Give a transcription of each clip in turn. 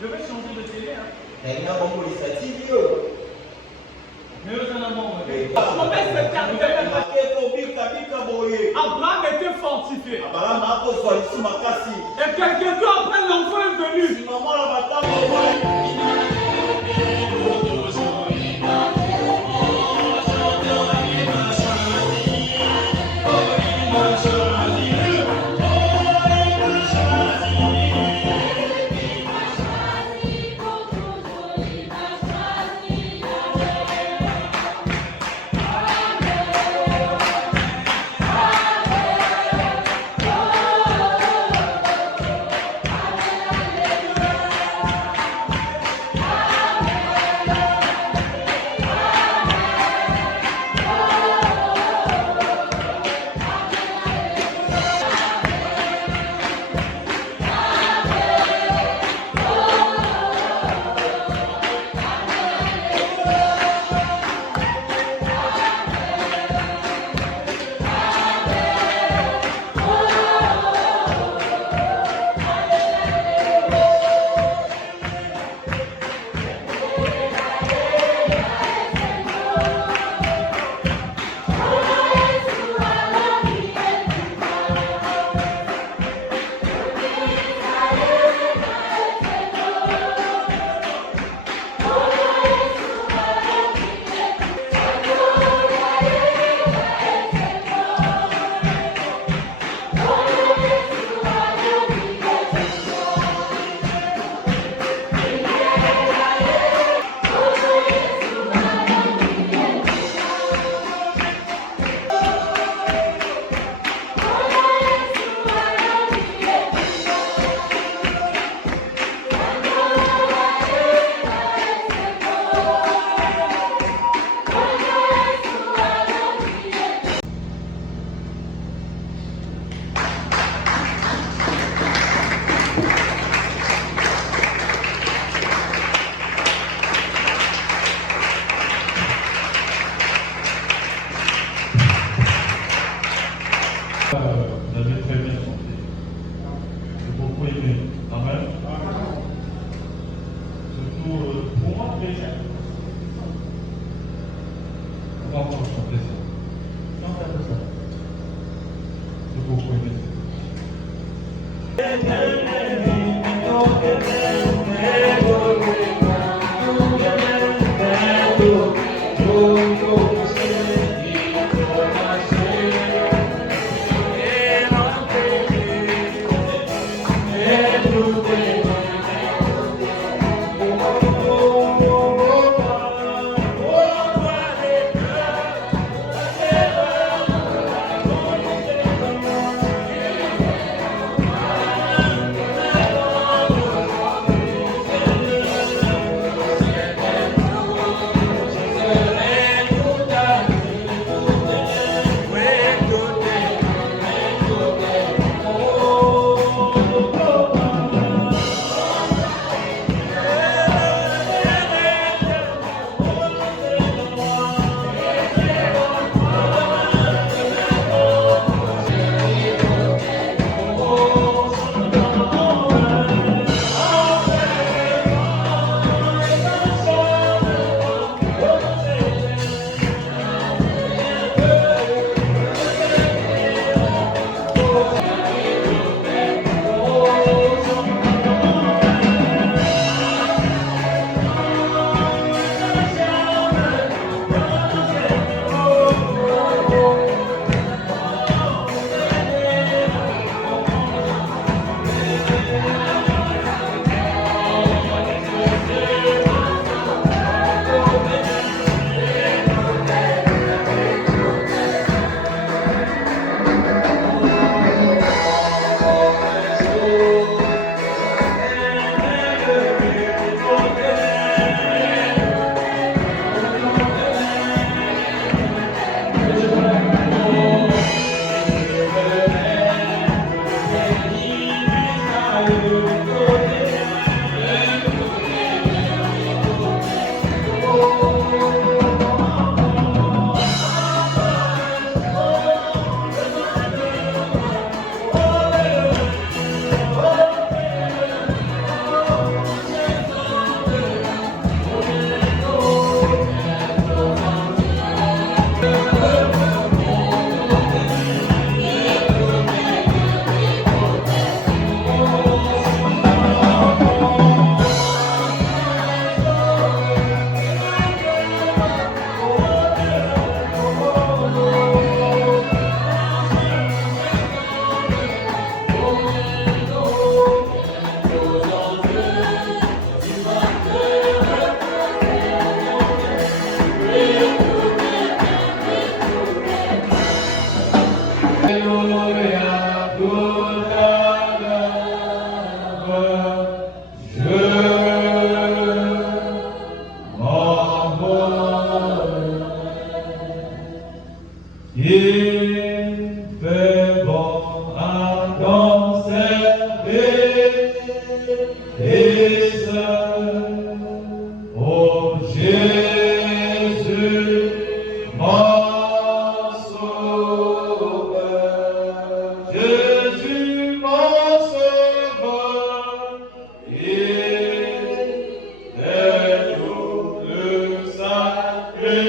Je vais changer de télé. Hein. Mais il y a beaucoup de statistiques. Mais vous en avez Abraham était fortifié. Et quelque temps après, l'enfant est venu. Vous avez très bien chanté. J'ai beaucoup aimé. Amen. Surtout pour moi, déjà. On va encore chanter ça. Chantez un peu ça. J'ai beaucoup aimé. et seul. Oh Jésus, mon sauveur, Jésus, mon sauveur, il est tout le sacrifice.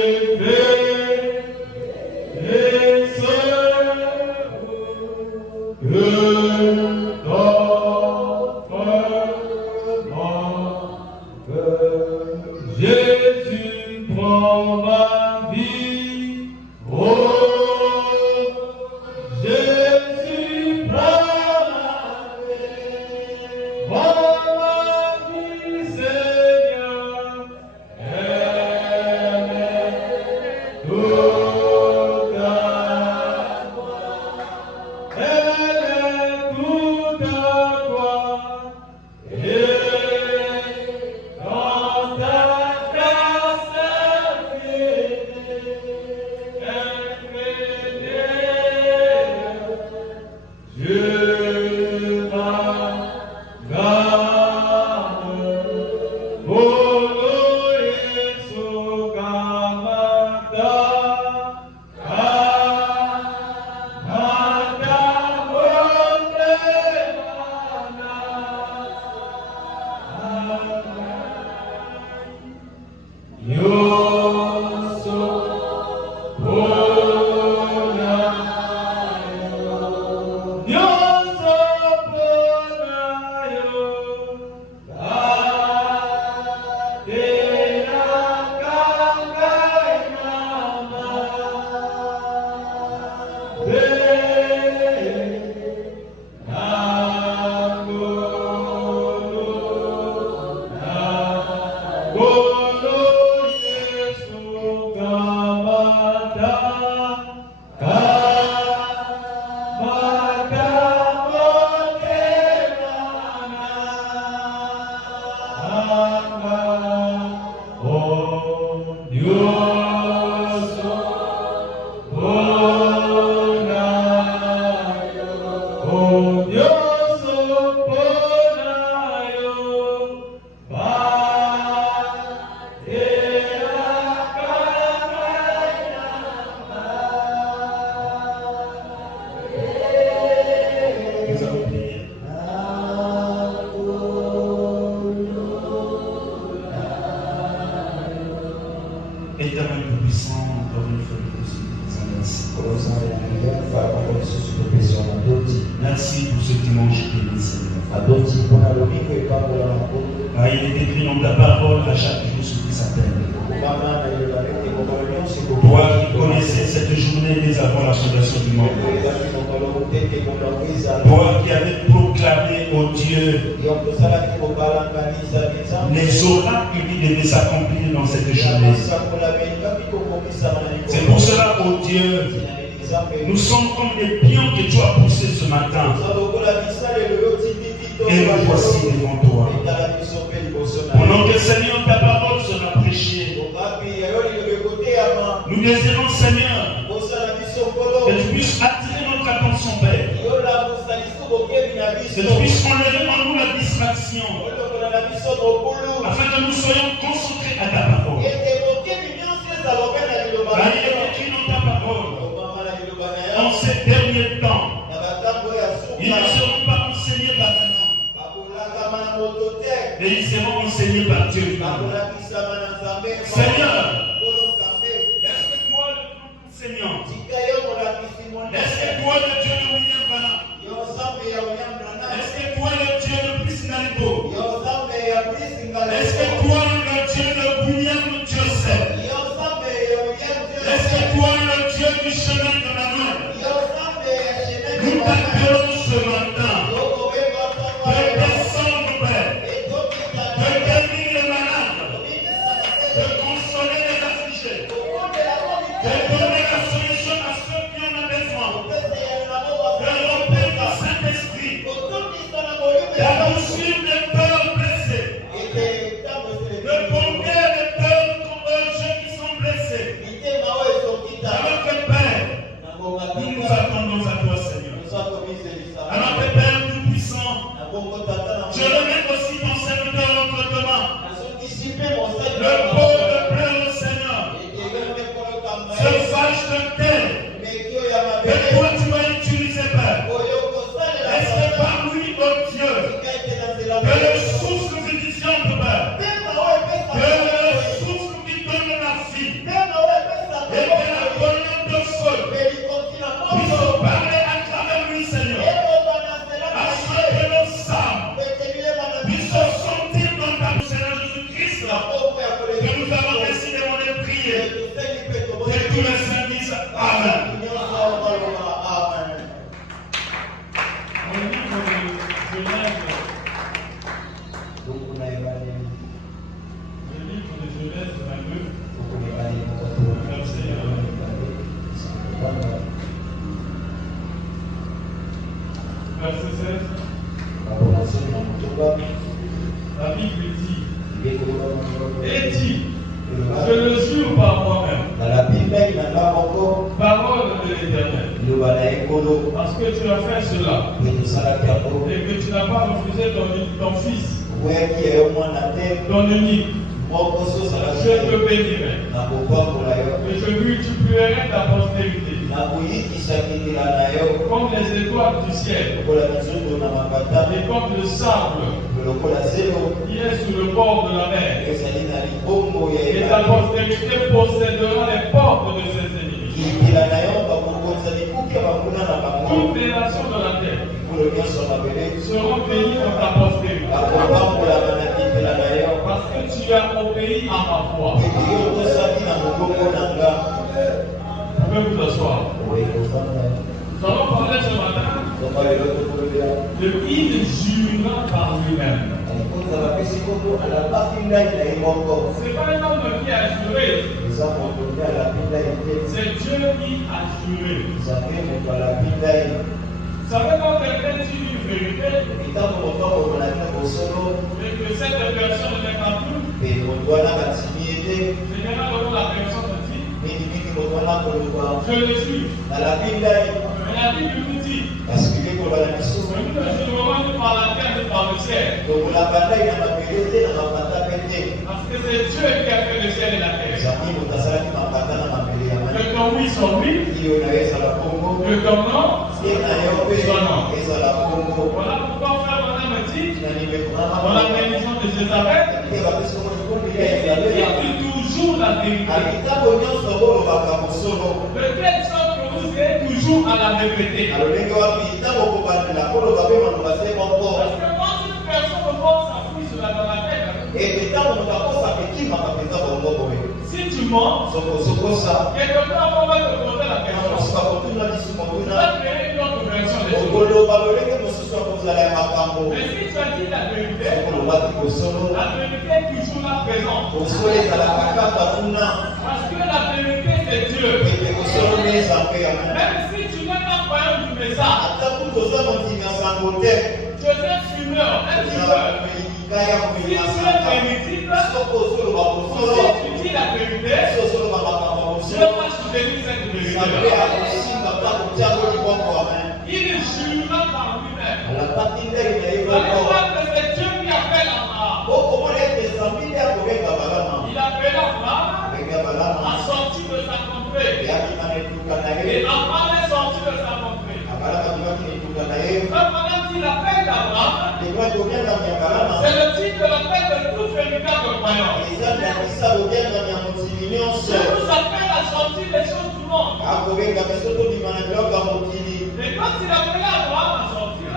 Jésus prend ma vie, oh Jésus prend ma vie, Seigneur, elle est toute à toi, elle est toute à toi, et dans ta grâce infinie, Dieu m'a gardé, Bolo Yesu Kamada, Kamada Bondemana, Yoso Bonayo, Yoso Bonayo, Adela Kangai Mama, Bolo Yesu Kamada, Kamada Bondemana, oh Yoso Bonayo, oh Yoso Bonayo, nous allons prier. Éternel Tout-Puissant, encore une fois, nous te disons merci pour ce dimanche béni, Seigneur. Il est écrit dans ta parole à chaque jour ce qui s'appelle. Toi qui connaissais cette journée dès avant la fondation du monde. Toi qui avais proclamé au Dieu les oracles qui devaient s'accomplir dans cette journée. C'est pour cela, oh Dieu, nous sommes comme des pions que tu as poussés ce matin. Et nous voici devant toi. Pendant que Seigneur, ta parole sera prêchée, nous désirons, Seigneur, que tu puisses attirer notre attention, Père. Que tu puisses enlever en nous la distraction, afin que nous soyons concentrés à ta parole. Car il est écrit dans ta parole, en ces derniers temps, ils ne seront pas enseignés par un homme, mais ils seront enseignés par Dieu. Seigneur, est-ce que toi le grand enseignant, est-ce que toi le Dieu de William Branham, est-ce que toi le Dieu de Brice Nalibo, est-ce que toi le Dieu de William Joseph, est-ce que toi le Dieu du chemin de la main, nous t'appelons ce matin de descendre, Père, de guérir les malades, de consoler les affligés, de donner la solution à ceux qui en ont besoin, de remplir le Saint-Esprit, d'adoucir les cœurs blessés, de pomper les cœurs qui sont blessés. Alors que Père, nous nous attendons à toi, Seigneur. Bible dit, et dit, je le jure par moi-même, parole de l'Éternel, parce que tu as fait cela, et que tu n'as pas refusé ton fils, ton unique, je te bénirai, et je multiplierai ta postérité, comme les étoiles du ciel, et comme le sable qui est sur le bord de la mer, et ta postérité possédera les portes de ses ennemis. Toutes les nations de la terre seront bénies dans ta postérité, parce que tu as obéi à ma voix. Vous pouvez vous asseoir. Nous allons parler ce matin de il jura par lui-même. Ce n'est pas un homme qui a juré, c'est Dieu qui a juré. Vous savez, quand quelqu'un dit une vérité, et que cette personne n'est pas toute, généralement la personne dit, je le suis. Mais la Bible nous dit, nous ne jurons ni par la terre ni par le ciel. Parce que c'est Dieu qui a fait le ciel et la terre. Que ton oui soit oui, que ton non soit non. Voilà pourquoi frère Madame me dit, dans la bénédiction de Jézabel, il dit toujours la vérité. De quelle sorte que vous êtes toujours à la répéter. Parce que quand une personne mort s'appuie sur la tête, si tu mens, quelqu'un va te demander la personne. Tu vas créer une autre version des choses. Mais si tu as dit la vérité est toujours là présente. Parce que la vérité c'est Dieu. Même si tu n'es pas croyant du message, tu es un fumeur, un buveur. Si tu es hérétique, si tu dis la vérité, Dieu va soutenir cette vérité. Il jura par lui-même. Ça veut dire que c'est Dieu qui appelle Abraham. Il appelle Abraham à sortir de sa contrée. Et Abraham est sorti de sa contrée. Quand Abraham dit l'appel d'Abraham, c'est le titre de l'appel de tout véritable croyant. Dieu nous appelle à sortir les choses du monde. Et quand il appelait Abraham à sortir,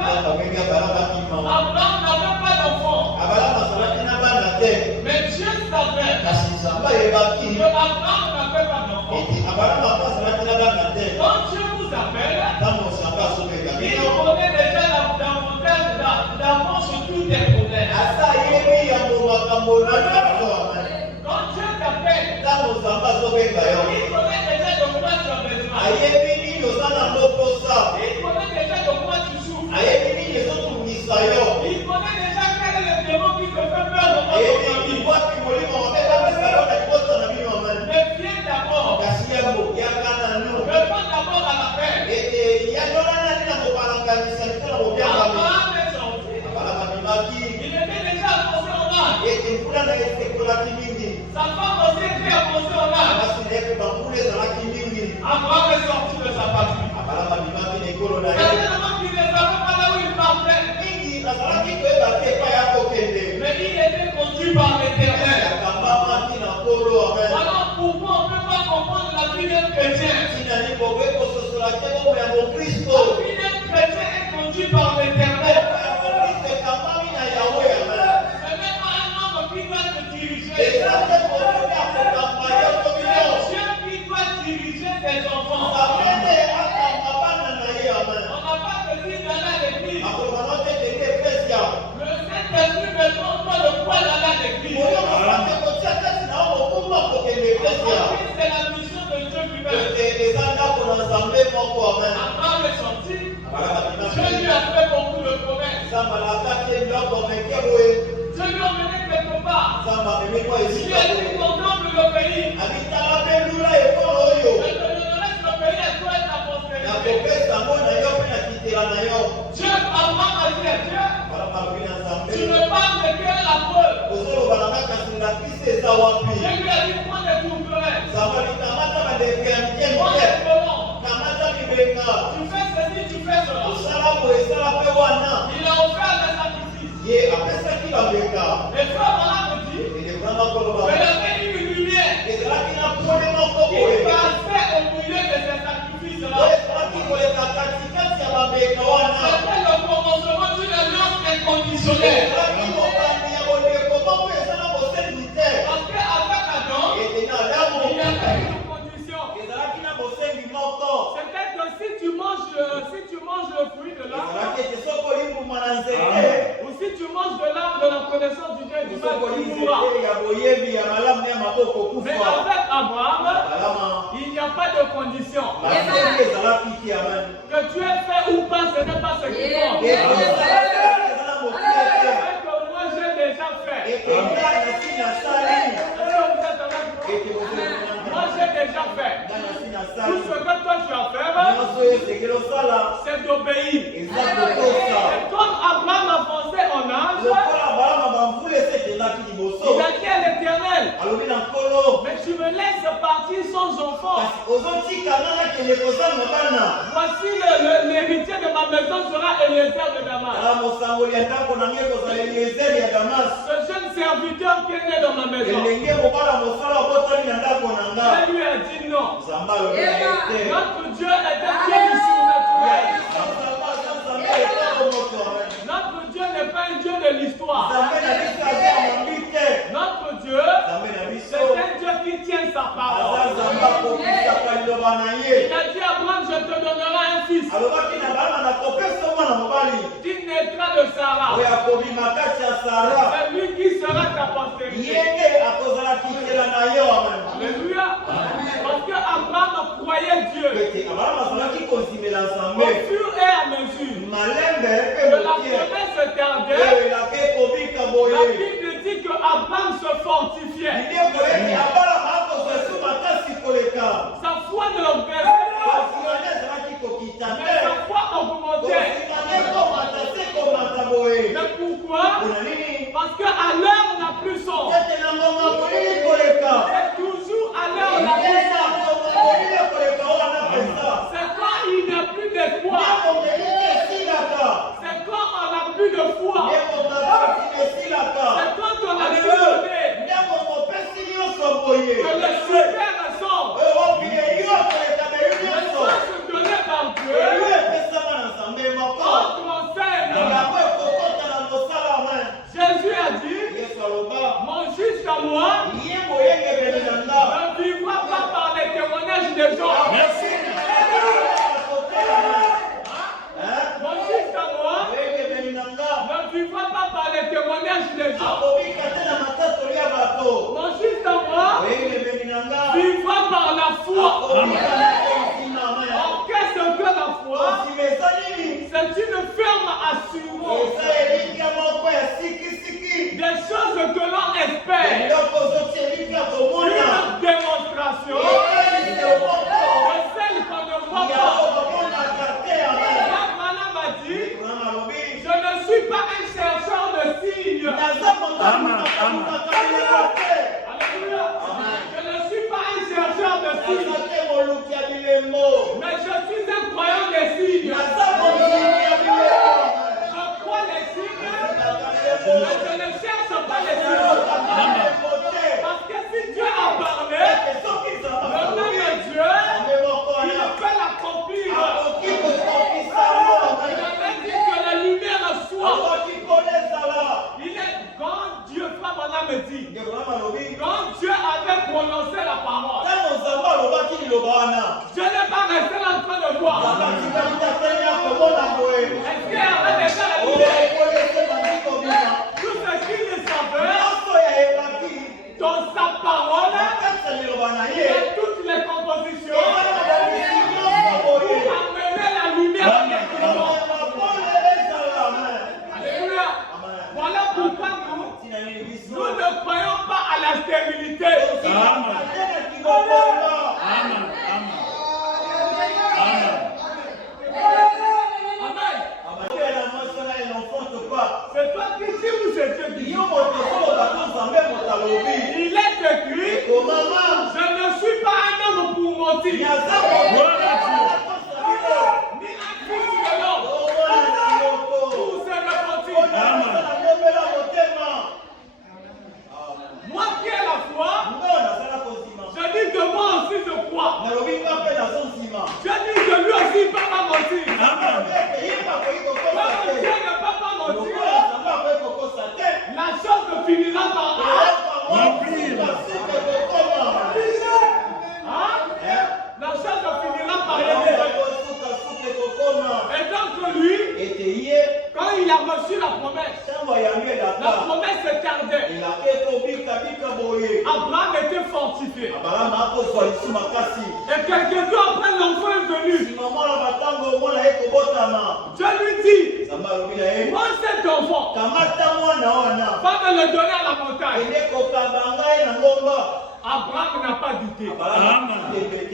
Abraham n'avait pas d'enfant. Mais Dieu savait que Abraham n'avait pas d'enfant. Quand Dieu vous appelle, il connaît déjà davantage d'avance sur tous tes problèmes. Quand Dieu t'appelle, il connaît déjà de quoi tu as besoin. Il connaît déjà de quoi tu souffres. Il connaît déjà quel est le démon qui te fait peur de votre famille. Mais viens d'abord. Réponds d'abord à l'appel. Abraham est sorti. Il était déjà avancé en âge. Sa femme aussi était avancée en âge. Abraham est sorti de sa patrie. Certainement qu'il ne savait pas là où il partait. Mais il était conduit par l'Éternel. Voilà pourquoi on ne peut pas comprendre la vie d'un chrétien. La vie d'un chrétien est conduite par l'Éternel. Ce n'est pas un homme qui doit te diriger. C'est Dieu qui doit diriger tes enfants. On n'a pas besoin d'aller à l'église. Le Saint-Esprit maintenant doit le poids d'aller à l'église. C'est la mission de Dieu lui-même. Abraham est sorti. Dieu lui a fait beaucoup de promesses. Dieu lui a donné Si tu contemples le pays, je te donnerai ce pays à toi et ta postérité. Dieu, Abraham a dit à Dieu, tu me parles de quelle est la preuve? Dieu lui a dit, prends des tourterelles, prends des colons, tu fais ceci, tu fais cela. Il a offert des sacrifices. Et toi, voilà, me dit, il a fait une lumière qui passait au milieu de ces sacrifices-là. C'était le commencement d'une alliance inconditionnelle. Parce qu'avec Adam, il n'y avait une condition. C'était que si tu manges le fruit de l'arbre, ou si tu manges de l'arbre de la connaissance du bien et du mal, tu mourras. Mais avec Abraham, il n'y a pas de condition. Que tu aies fait ou pas, ce n'est pas ce qui compte. C'est que moi j'ai déjà fait. Moi j'ai déjà fait. Tout ce que toi tu as fait, c'est d'obéir. Et comme Abraham a avancé en âge, il a dit à l'Éternel, mais tu me laisses partir sans enfant. Voici l'héritier de ma maison sera Eliezer de Damas. Ce jeune serviteur qui est né dans ma maison. Je lui ai dit non. Notre Dieu est un Dieu du surnaturel. Notre Dieu n'est pas un Dieu de l'histoire. Notre Dieu, c'est un Dieu qui tient sa parole. Il a dit à Abraham, je te donnerai un fils qui naîtra de Sarah. C'est lui qui sera ta postérité. Alléluia. Parce que Abraham croyait Dieu. Au fur et à mesure que la promesse tardait, la Bible dit que Abraham se fortifiait. Sa foi ne baissait pas, mais sa foi augmentait. Mais pourquoi? Parce qu'à l'heure la plus sombre, c'est toujours à l'heure la plus sombre. C'est quand il n'y a plus d'espoir. C'est quand on n'a plus de foi. C'est quand on a plus donné. Que le super sombre. Le sens donné par Dieu entre en scène. Jésus a dit, mon juste à moi ne vivra pas par les témoignages des gens. Merci. Mon juste à moi ne vivra pas par les témoignages des gens. Mon juste à moi vivra par la foi. En qu'est-ce que la foi? C'est une ferme assurance des choses que l'on espère. Une démonstration de celles qu'on ne voit pas. Madame a dit, je ne suis pas un chercheur de signes. Alléluia. Je ne suis pas un chercheur de signes. Mais je suis un croyant des signes. Je crois les signes, mais je ne cherche pas les signes. Parce que si Dieu a parlé, le même Dieu, il peut l'accomplir. Il avait dit que la lumière soit. Il est quand Dieu, Frère me dit, quand Dieu avait prononcé la parole, je n'ai pas resté là en train de voir. Est-ce qu'il avait déjà la lumière? Tout ce qu'il savait, dans sa parole, il y a toutes les compositions pour amener la lumière. Alléluia. Voilà pourquoi nous ne croyons la stérilité. Amen. C'est toi qui dis ou c'est Dieu qui dit? Il est écrit, je ne suis pas un homme pour mentir, ni un fils de l'homme pour se repentir. Moi qui ai la foi, je dis que moi aussi je crois. Je dis que lui aussi ne peut pas mentir. Comme Dieu ne peut pas mentir, la chose finira par la chose finira par et donc lui, quand il a reçu la promesse se tardait. Abraham était fortifié. Et quelques temps après, l'enfant est venu. Dieu lui dit, prends cet enfant, va me le donner à la montagne. Abraham n'a pas douté.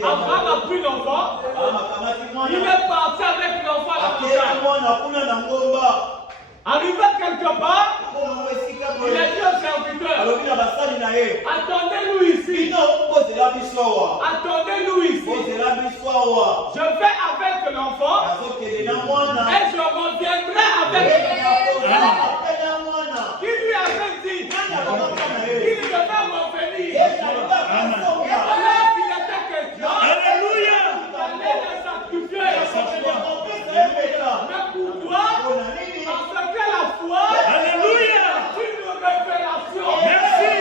Abraham a pris l'enfant. Il est parti avec l'enfant à la montagne. Arrivé quelque part, il a dit au serviteur, attendez-nous ici. Attendez-nous ici. Je vais avec l'enfant et je reviendrai avec l'enfant. Qui lui avait dit qu'il devait revenir? Alors qu'il était question, alléluia, d'aller le sacrifier. Mais pour toi, parce que la foi, alléluia, c'est une révélation. Merci.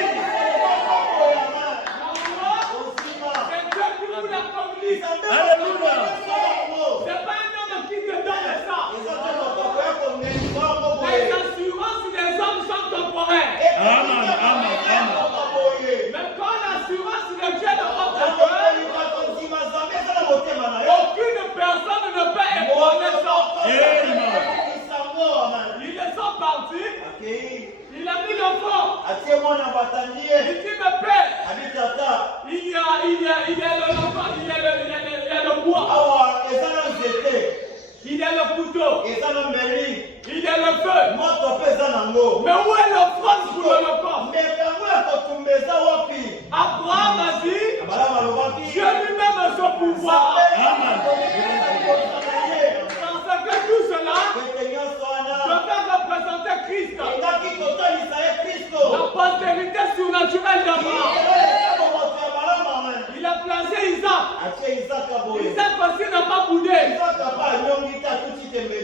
La foi, c'est Dieu qui vous la communique. Alléluia. C'est pas un homme qui te donne ça. Les assurances des hommes sont temporaires. Amen. Mais quand l'assurance de Dieu est dans votre cœur, aucune personne ne peut ébranler ça. Ils sont partis. Il a mis l'enfant. Il dit, mais père, il y a l'enfant, il y a le bois. Il y a le couteau. Il y a le feu. Mais où est l'offrande pour l'Holocauste? Abraham a dit, Dieu lui-même a son pouvoir. Parce que tout cela devait représenter Christ. La postérité surnaturelle d'Abraham. Il a placé Isaac. Isaac aussi n'a pas boudé.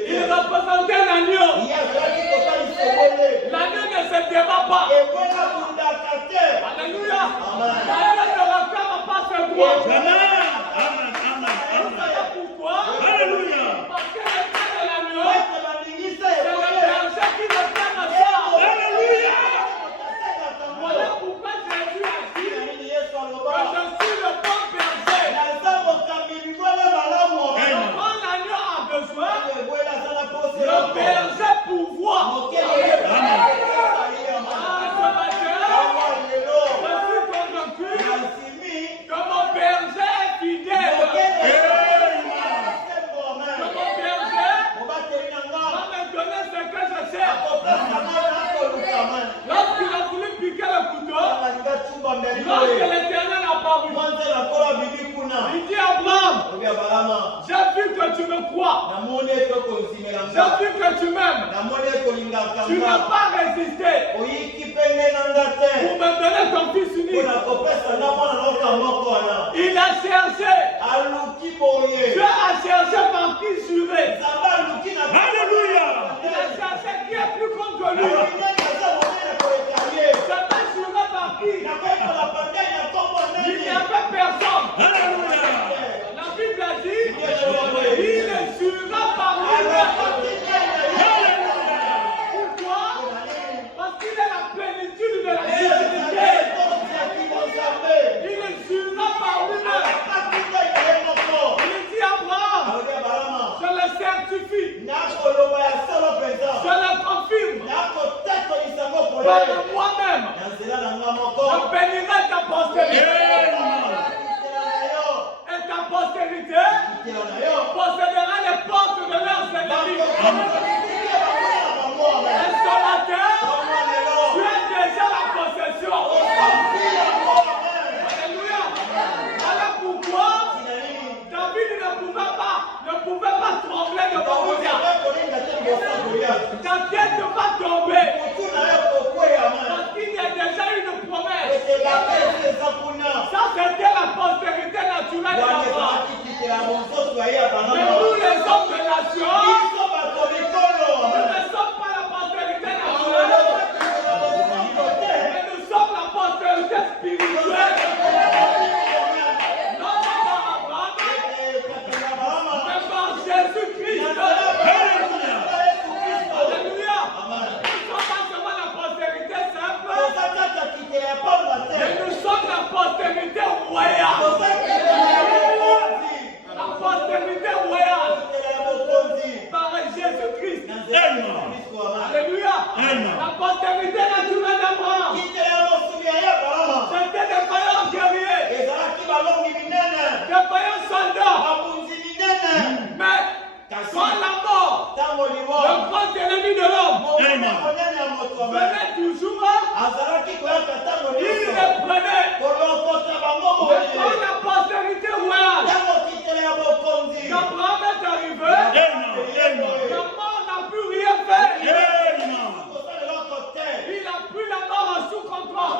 Il représentait l'agneau. L'agneau ne se débat pas. Alléluia. L'agneau ne réclame pas ses droits. Pourquoi? Alléluia. Parce que le temps de l'agneau, c'est le berger qui le fait à ça. Alléluia. Voilà pourquoi Jésus a dit que je suis le bon berger. Quand l'agneau a besoin, le berger pourvoit. Que mon berger est fidèle. Que mon berger va me donner ce que je cherche. Lorsqu'il a voulu piquer le couteau, lorsque l'Éternel a apparu, il dit à Abraham, j'ai vu que tu me crois. J'ai vu que tu m'aimes. Tu n'as pas résisté pour me donner ton fils unique. Il a cherché. Dieu a cherché par qui jurer. Alléluia. Il a cherché qui est plus grand que lui. Je t'ai juré par qui? Il n'y avait personne. Alléluia. La Bible a dit, il est jura par lui-même. Pourquoi? Parce qu'il est la plénitude de la divinité. Il est jura par lui-même. Il dit à Abraham, je le certifie. Je le confirme. Par moi-même. Je bénirai ta postérité. Et ta postérité possédera les portes de leurs ennemis. Et ce matin, tu as déjà la possession. Alléluia. Voilà pourquoi David ne pouvait pas trembler devant Goliath. Ta tête va tomber. Parce qu'il y a déjà une promesse. Ça, c'était la postérité naturelle d'Abraham. Mais nous, les hommes de nation, nous ne sommes pas la postérité naturelle. Mais nous sommes la postérité spirituelle. Non pas par Abraham, mais par Jésus-Christ. Alléluia. Nous ne sommes pas seulement la postérité simple, mais nous sommes la postérité royale. La postérité royale par Jésus-Christ. Alléluia. La postérité naturelle d'Abraham, c'était des vaillants guerriers, des vaillants soldats. Mais quand la mort, le grand ennemi de l'homme, venait toujours, il les prenait. Mais quand la postérité royale d'Abraham est arrivée, la mort n'a plus rien fait. Il a pris la mort en sous contrôle.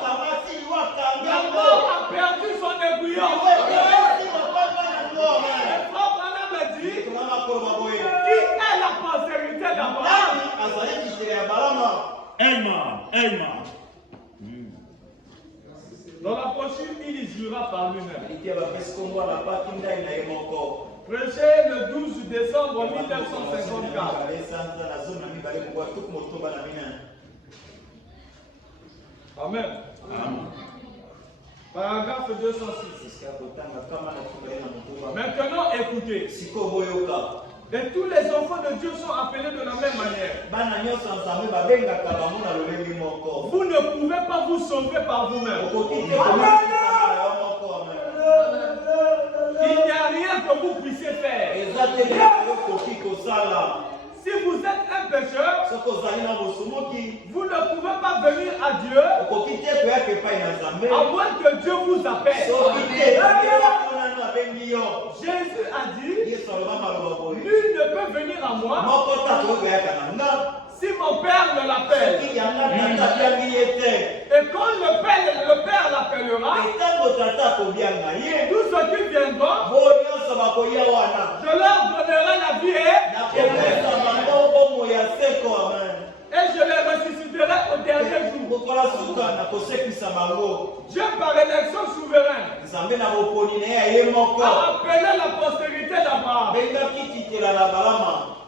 La mort a perdu son aiguillon. Et frère Branham a dit, qui est la postérité d'Abraham? Dans la prochaine, il jura par lui-même. Prêché le 12 décembre 1954. Amen. Paragraphe 206. Maintenant, écoutez. Et tous les enfants de Dieu sont appelés de la même manière. Vous ne pouvez pas vous sauver par vous-même. Il n'y a rien que vous puissiez faire. Si vous êtes un pécheur, vous ne pouvez pas venir à Dieu à moins que Dieu vous appelle. Jésus a dit, nul ne peut venir à moi si mon Père ne l'appelle. Et quand le Père l'appellera, tous ceux qui viendront, je leur donnerai la vie et je les ressusciterai au dernier jour. Dieu, par élection souveraine, a appelé la postérité d'Abraham.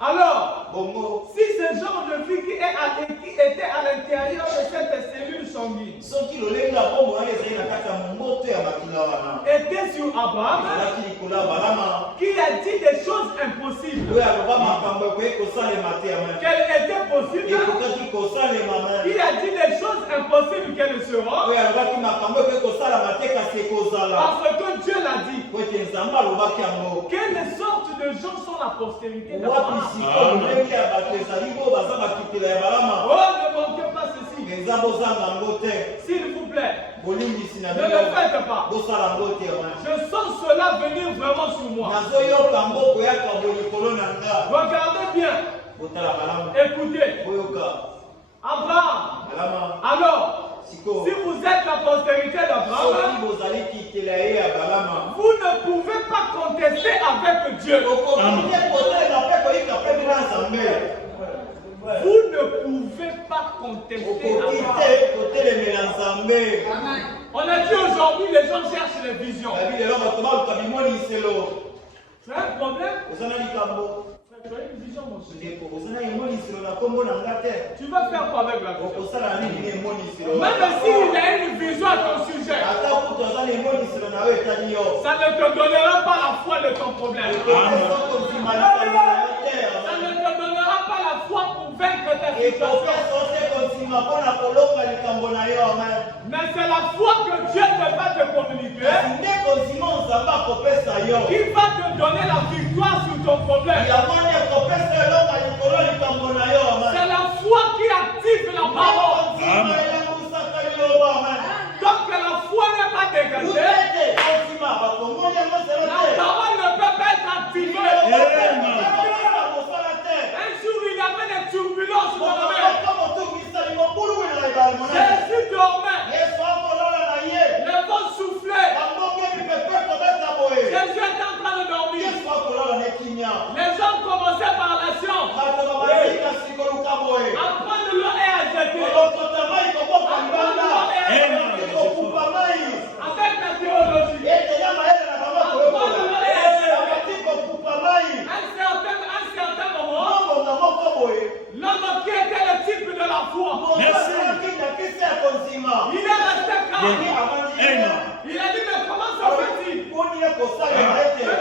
Alors, si ce genre de vie qui était à l'intérieur de cette cellule sanguine était sur Abraham, qui a dit des choses impossibles, qu'elle était possible, qui a dit des choses impossibles qu'elles seront, parce que Dieu l'a dit. Quelle sorte de gens sont la postérité d'Abraham? Oh, ne manquez pas ceci. S'il vous plaît, ne le faites pas. Je sens cela venir vraiment sur moi. Regardez bien. Écoutez. Abraham. Alors, si vous êtes la postérité d'Abraham, vous ne pouvez pas contester avec Dieu. Vous ne pouvez pas contester avec Dieu. On a dit aujourd'hui, les gens cherchent les visions. C'est un problème. Tu as une vision, mon cher. Tu vas faire quoi avec la vision? Même s'il a une vision à ton sujet, ça ne te donnera pas la foi de ton problème. Ça ne te donnera pas la foi pour vaincre ta situation. Mais c'est la foi que Dieu va te communiquer qui va te donner la victoire sur ton problème. C'est la foi qui active la parole. Donc la foi n'est pas dégagée. La parole ne peut pas être activée. Un jour, il y avait des turbulences dans la mer. Jésus dormait. Le vent soufflait. Jésus était en train de dormir. Les gens commençaient par la science à prendre de l'eau et à jeter. Avec la théologie. Un certain moment, l'homme qui était le type de la foi, il est resté calme. Il a dit, mais comment ça fait-il que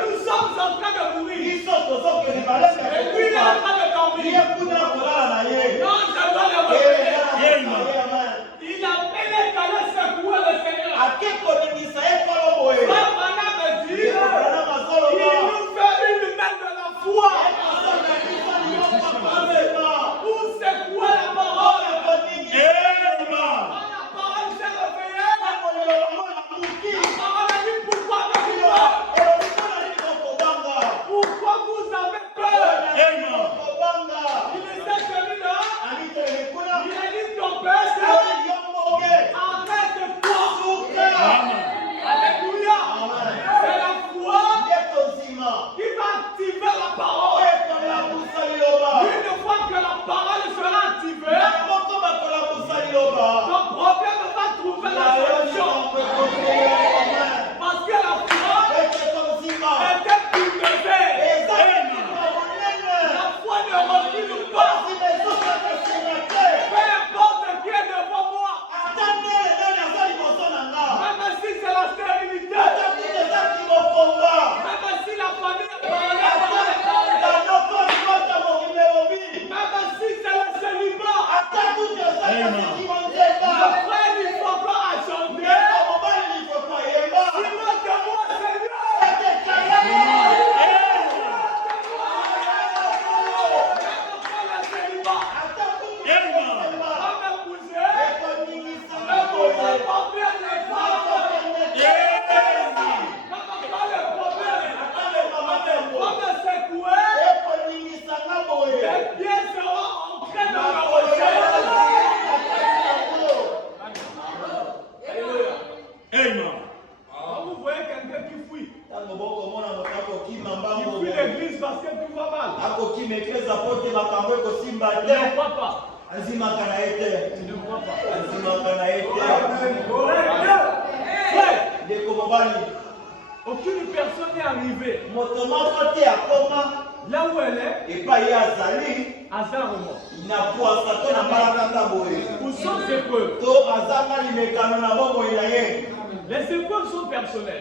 nous sommes en train de mourir? Et lui, il est en train de dormir. Non, je dois le réveiller. Il a appelé qu'à le secouer le Seigneur. Frère Branham me dit, il nous fait une main de la foi. Pour secouer la parole. La parole s'est réveillée. La parole a dit, pourquoi avez-vous peur? Pourquoi vous avez peur? Il était celui là. Il a dit, ton père, arrête-toi. Alléluia. C'est la foi qui va activer la parole. Une fois que la parole sera activée, ton problème va trouver la solution. Parce que la foi était bouleversée. La foi ne recule pas. Peu importe qui est devant moi. Même si c'est la stérilité. Même si la famille est parlée. Même si c'est le célibat. Le frère, il faut pas chanter. Sinon que moi, Seigneur. Aucune personne n'est arrivée là où elle est. Hasardement. Où sont ses preuves? Les épreuves sont personnelles.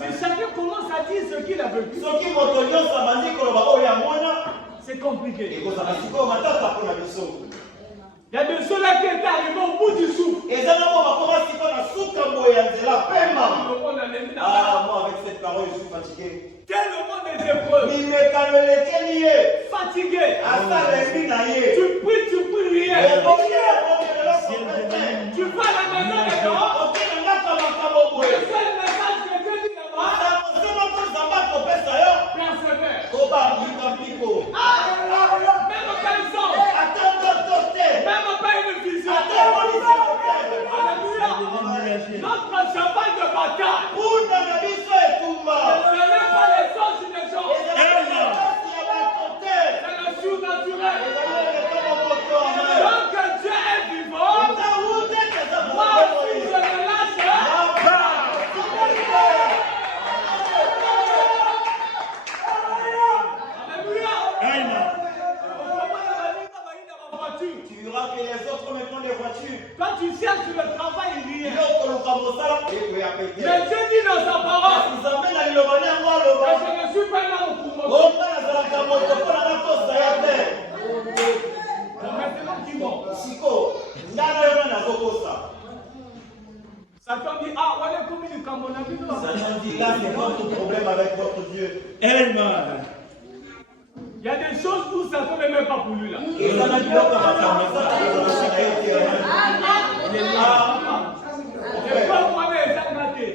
Si chacun commence à dire ce qu'il a vécu, c'est compliqué. Il y a des ceux-là qui étaient arrivés au bout du souffle. Moi avec cette parole, je suis fatigué. Tellement des épreuves. Fatigué. Tu pries rien. Tu vas à la maison des gens. Le seul message que Dieu dit là-bas, persévère. Même pas une sens. Même pas une vision. Alléluia. Notre cheval de bataille, ce n'est pas les sens des gens. C'est le surnaturel. Tant que Dieu est vivant, moi aussi je le lâche. Alléluia. Tu verras que les autres maintenant des voitures. Quand tu cherches le travail, il y a. Mais Dieu dit dans sa parole que je ne suis pas là pour moi. Satan dit là, c'est votre problème avec votre Dieu. Amen. Il y a des choses où Satan ne met pas pour lui là. Et ça n'a pas il est là.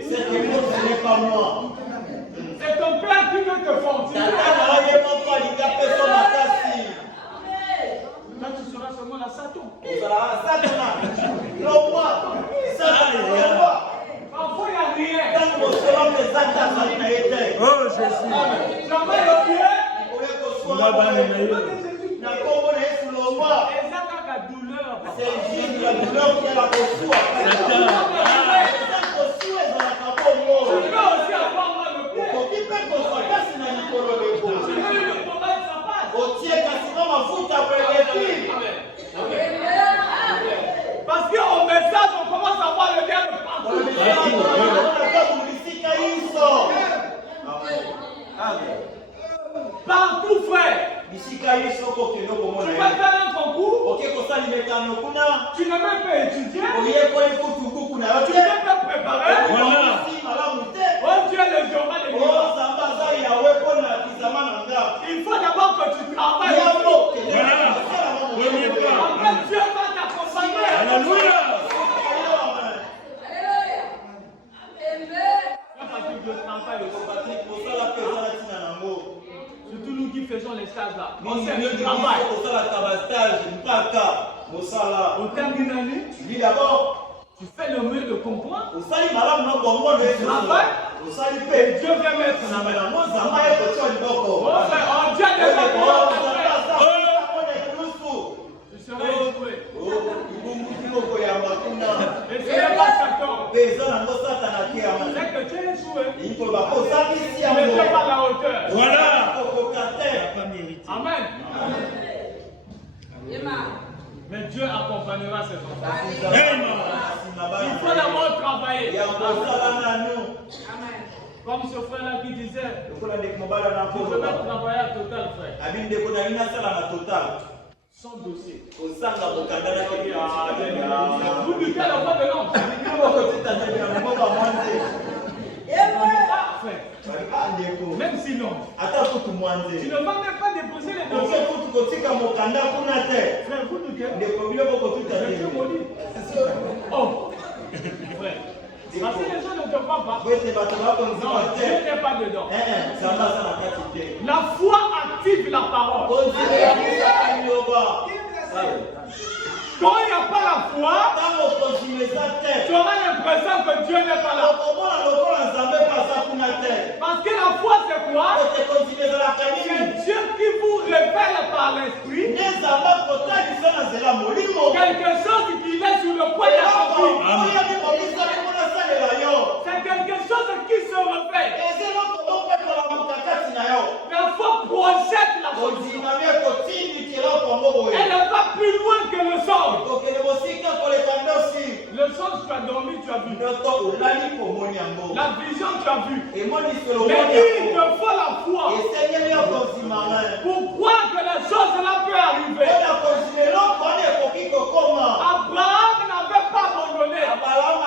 Cette époque, ce n'est pas moi. C'est ton père qui veut te fortifier. Satan n'a rien pas dit qu'à personne n'a cassé. Quand tu seras seulement la Satan. Satan, le roi. Satan, le roi. Parfois, il n'y a rien. Quand nous serons des Satan, ça n'a été. Oh, Jésus. Jamais le bien. C'est juste la douleur qui est la posture. Tu peux aussi avoir mal au pied. Parce qu'au message, on commence à voir le diable partout. Partout, frère. Tu vas faire un concours. Tu ne peux pas étudier. Tu ne peux pas préparer. Oh Dieu, le journal est mort. Il faut d'abord que tu travailles. En fait, Dieu va t'accompagner. Alléluia. Surtout nous qui faisons les stages là. On sait le travail. Au terme d'une année, tu fais le mieux de comprendre. Tu travailles. Et Dieu vient mettre la main. Oh, Dieu déjà tu seras échoué. Et ce n'est pas Satan. C'est que tu es échoué. Tu n'étais pas à la hauteur. Voilà. Amen. Mais Dieu accompagnera ses enfants. Il faut d'abord travailler. Comme ce frère-là qui disait, je vais travailler à Total, frère. Sans dossier. Vous luttez la voix de l'homme. Même si non, tu ne vas même pas déposer les dossiers. Frère, vous luttez. Oh, frère. Parce que les gens ne te croient pas. Non, Dieu n'est pas dedans. La foi active la parole. Quand il n'y a pas la foi, tu auras l'impression que Dieu n'est pas là. Parce que la foi, c'est quoi? C'est Dieu qui vous révèle par l'esprit quelque chose qui est sur le point d'accomplir. C'est quelque chose qui se révèle. La foi projette la chose. Elle va plus loin que le sang. Le sang, tu as dormi, tu as vu. La vision, tu as vu. Mais il te faut la foi pour croire que la chose là peut arriver. Abraham n'avait pas abandonné. Abraham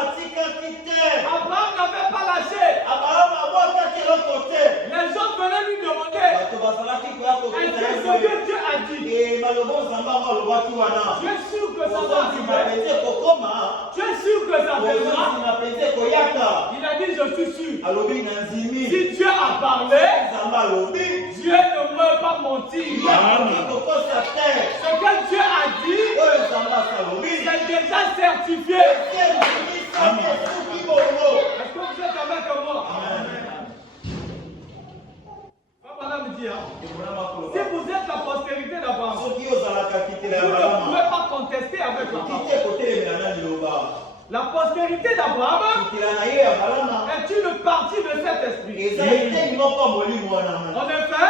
n'avait pas lâché. Les gens venaient lui demander est-ce que ce que Dieu a dit? Tu es sûr que ça va arriver? Tu es sûr que ça viendra? Il a dit je suis sûr. Si Dieu a parlé, Dieu ne peut pas mentir. Ce que Dieu a dit, c'est déjà certifié. Est-ce que vous êtes avec moi? Me dit, si vous êtes la postérité d'Abraham, vous ne pouvez pas contester avec la parole. La postérité d'Abraham est une partie de cet esprit. En effet,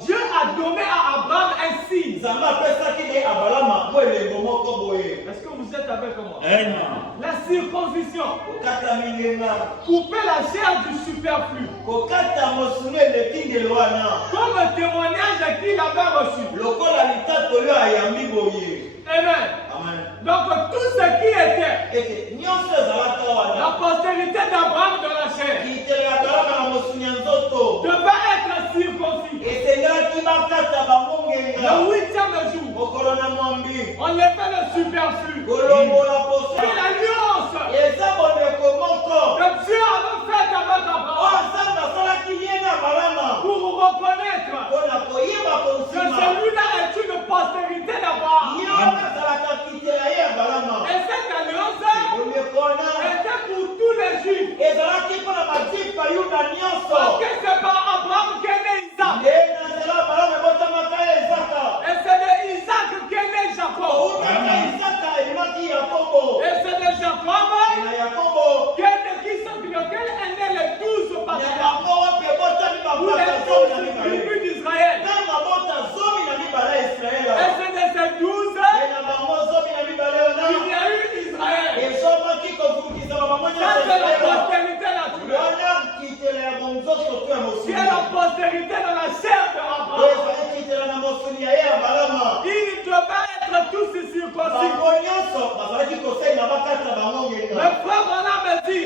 Dieu a donné à Abraham un signe. Est-ce que vous êtes avec moi? La circoncision. Couper la chair du superflu. Comme le témoignage qu'il avait reçu. Amen. Donc tout ce qui était la postérité d'Abraham de la chair devait être circoncis. Le 8e jour, on levait le superflu. Et l'alliance que Dieu avait faite avec Abraham pour reconnaître que celui-là est une postérité d'Abraham. Et cette alliance était pour tous les Juifs. Parce que c'est par Abraham qu'est né Isaac. Et c'est de Isaac qu'est né Jacob. Et c'est de Jacob qui est né les 12 patriarches. Ou les 12 tribus d'Israël. Et c'est de ces 12 qu'il y a eu Israël. Ça c'est la postérité naturelle. C'est la postérité de la chair d'Abraham. Ils devaient être tous circoncis. Le frère Branham me dit,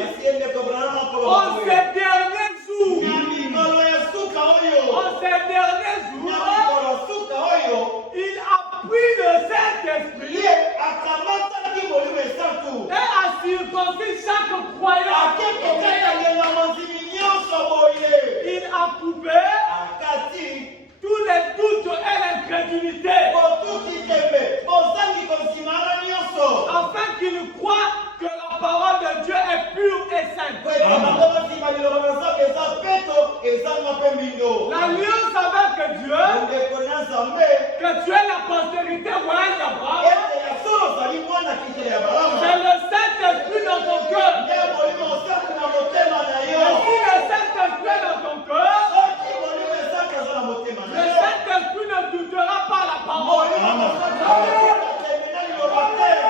en ces derniers jours, il a pris le Saint-Esprit et a circoncis chaque croyant. Il a coupé tous les doutes et l'incrédulité afin qu'il croit que la parole de Dieu est pure et sainte. L'alliance avec Dieu, que tu es la postérité royale d'Abraham, c'est le Saint-Esprit dans ton cœur. Et si le Saint-Esprit est dans ton cœur, le Saint-Esprit ne doutera pas la parole.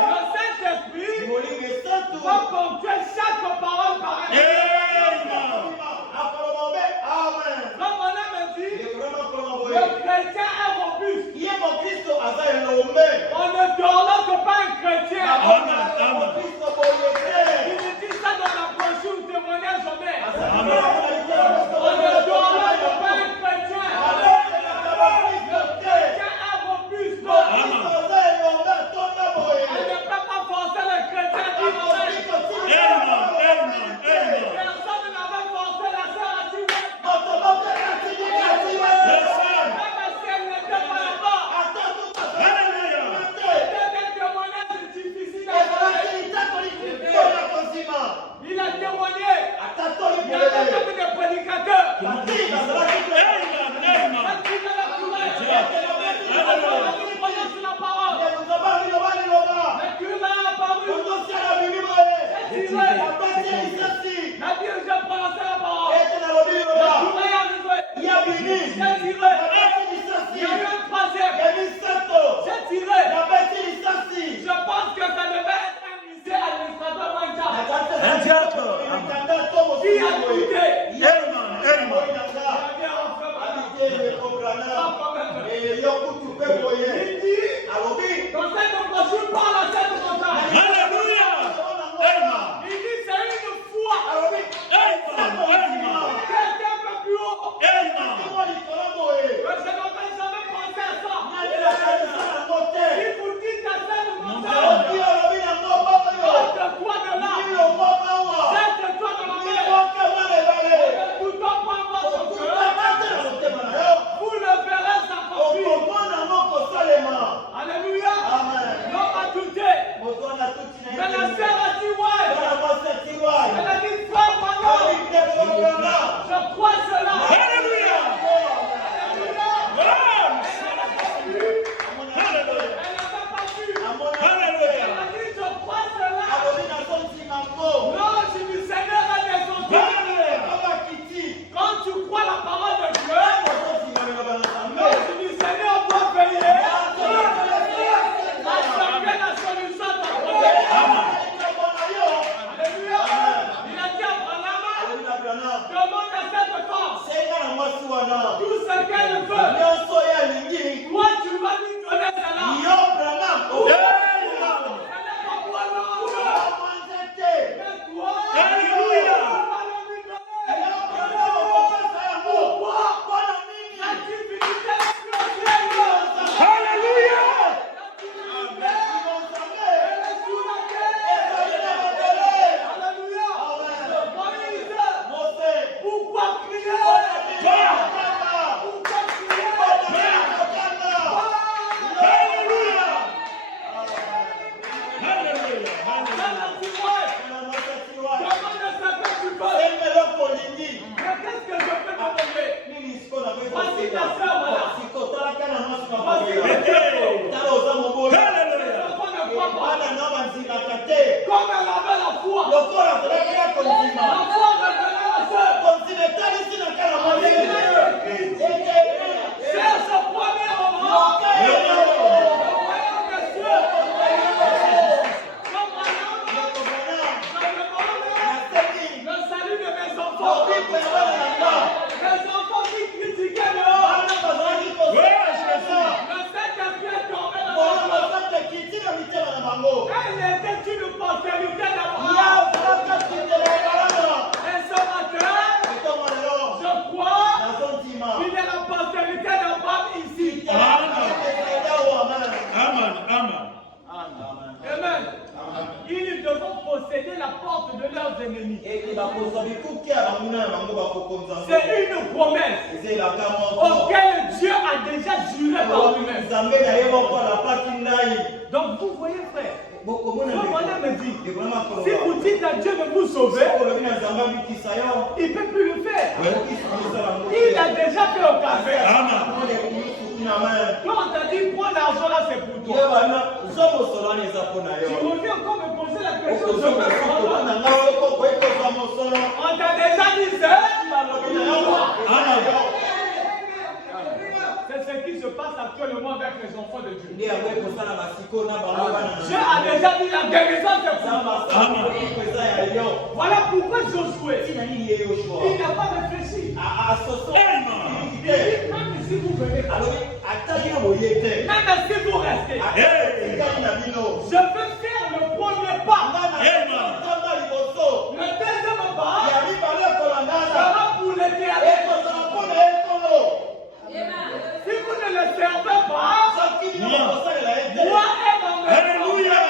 Le Saint-Esprit va ponctuer chaque parole par elle. Comme on a dit, le chrétien est robuste. On ne dorlote pas un chrétien. Comme elle avait la foi. La foi c'est ce premier moment. Le salut de mes enfants. Les enfants qui critiquaient dehors. Le Saint-Esprit est tombé dans elle était une postérité d'Abraham. Et ce matin, je crois qu'il y a la postérité d'Abraham ici. Amen. Amen. Ils devront posséder la porte de leurs ennemis. C'est une promesse auquel Dieu a déjà juré par lui-même. Donc vous voyez frère, Madame me dit, si vous dites à Dieu de vous sauver, il ne peut plus le faire. Il a déjà fait au café. Quand on t'a dit prends l'argent là, c'est pour toi. Tu reviens encore me poser la question. On t'a déjà dit ça. C'est ce qui se passe actuellement avec les enfants de Dieu. Dieu a déjà dit la guérison c'est pour moi. Voilà pourquoi Josué, il n'a pas réfléchi. Il dit même si vous venez, même si vous restez, je peux faire le premier pas. Le deuxième pas sera pour l'éternel. Si vous ne le servez pas, moi et ma mère. Alléluia.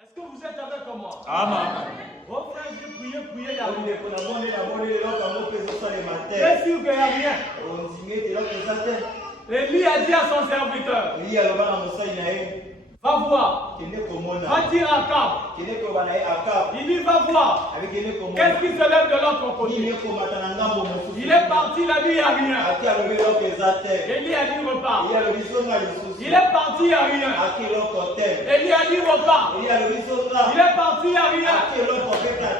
Est-ce que vous êtes avec moi? Amen. Vos frères, j'ai prié, il y a rien. C'est sûr qu'il n'y a rien. Élie a dit à son serviteur, va voir, va dire à Akab. Il dit va voir. Qu'est-ce qui se lève de l'autre côté? Il est parti, il a dit il n'y a rien. Élie a dit repars. Il est parti, il n'y a rien. Élie a dit repars. Il est parti, il n'y a rien.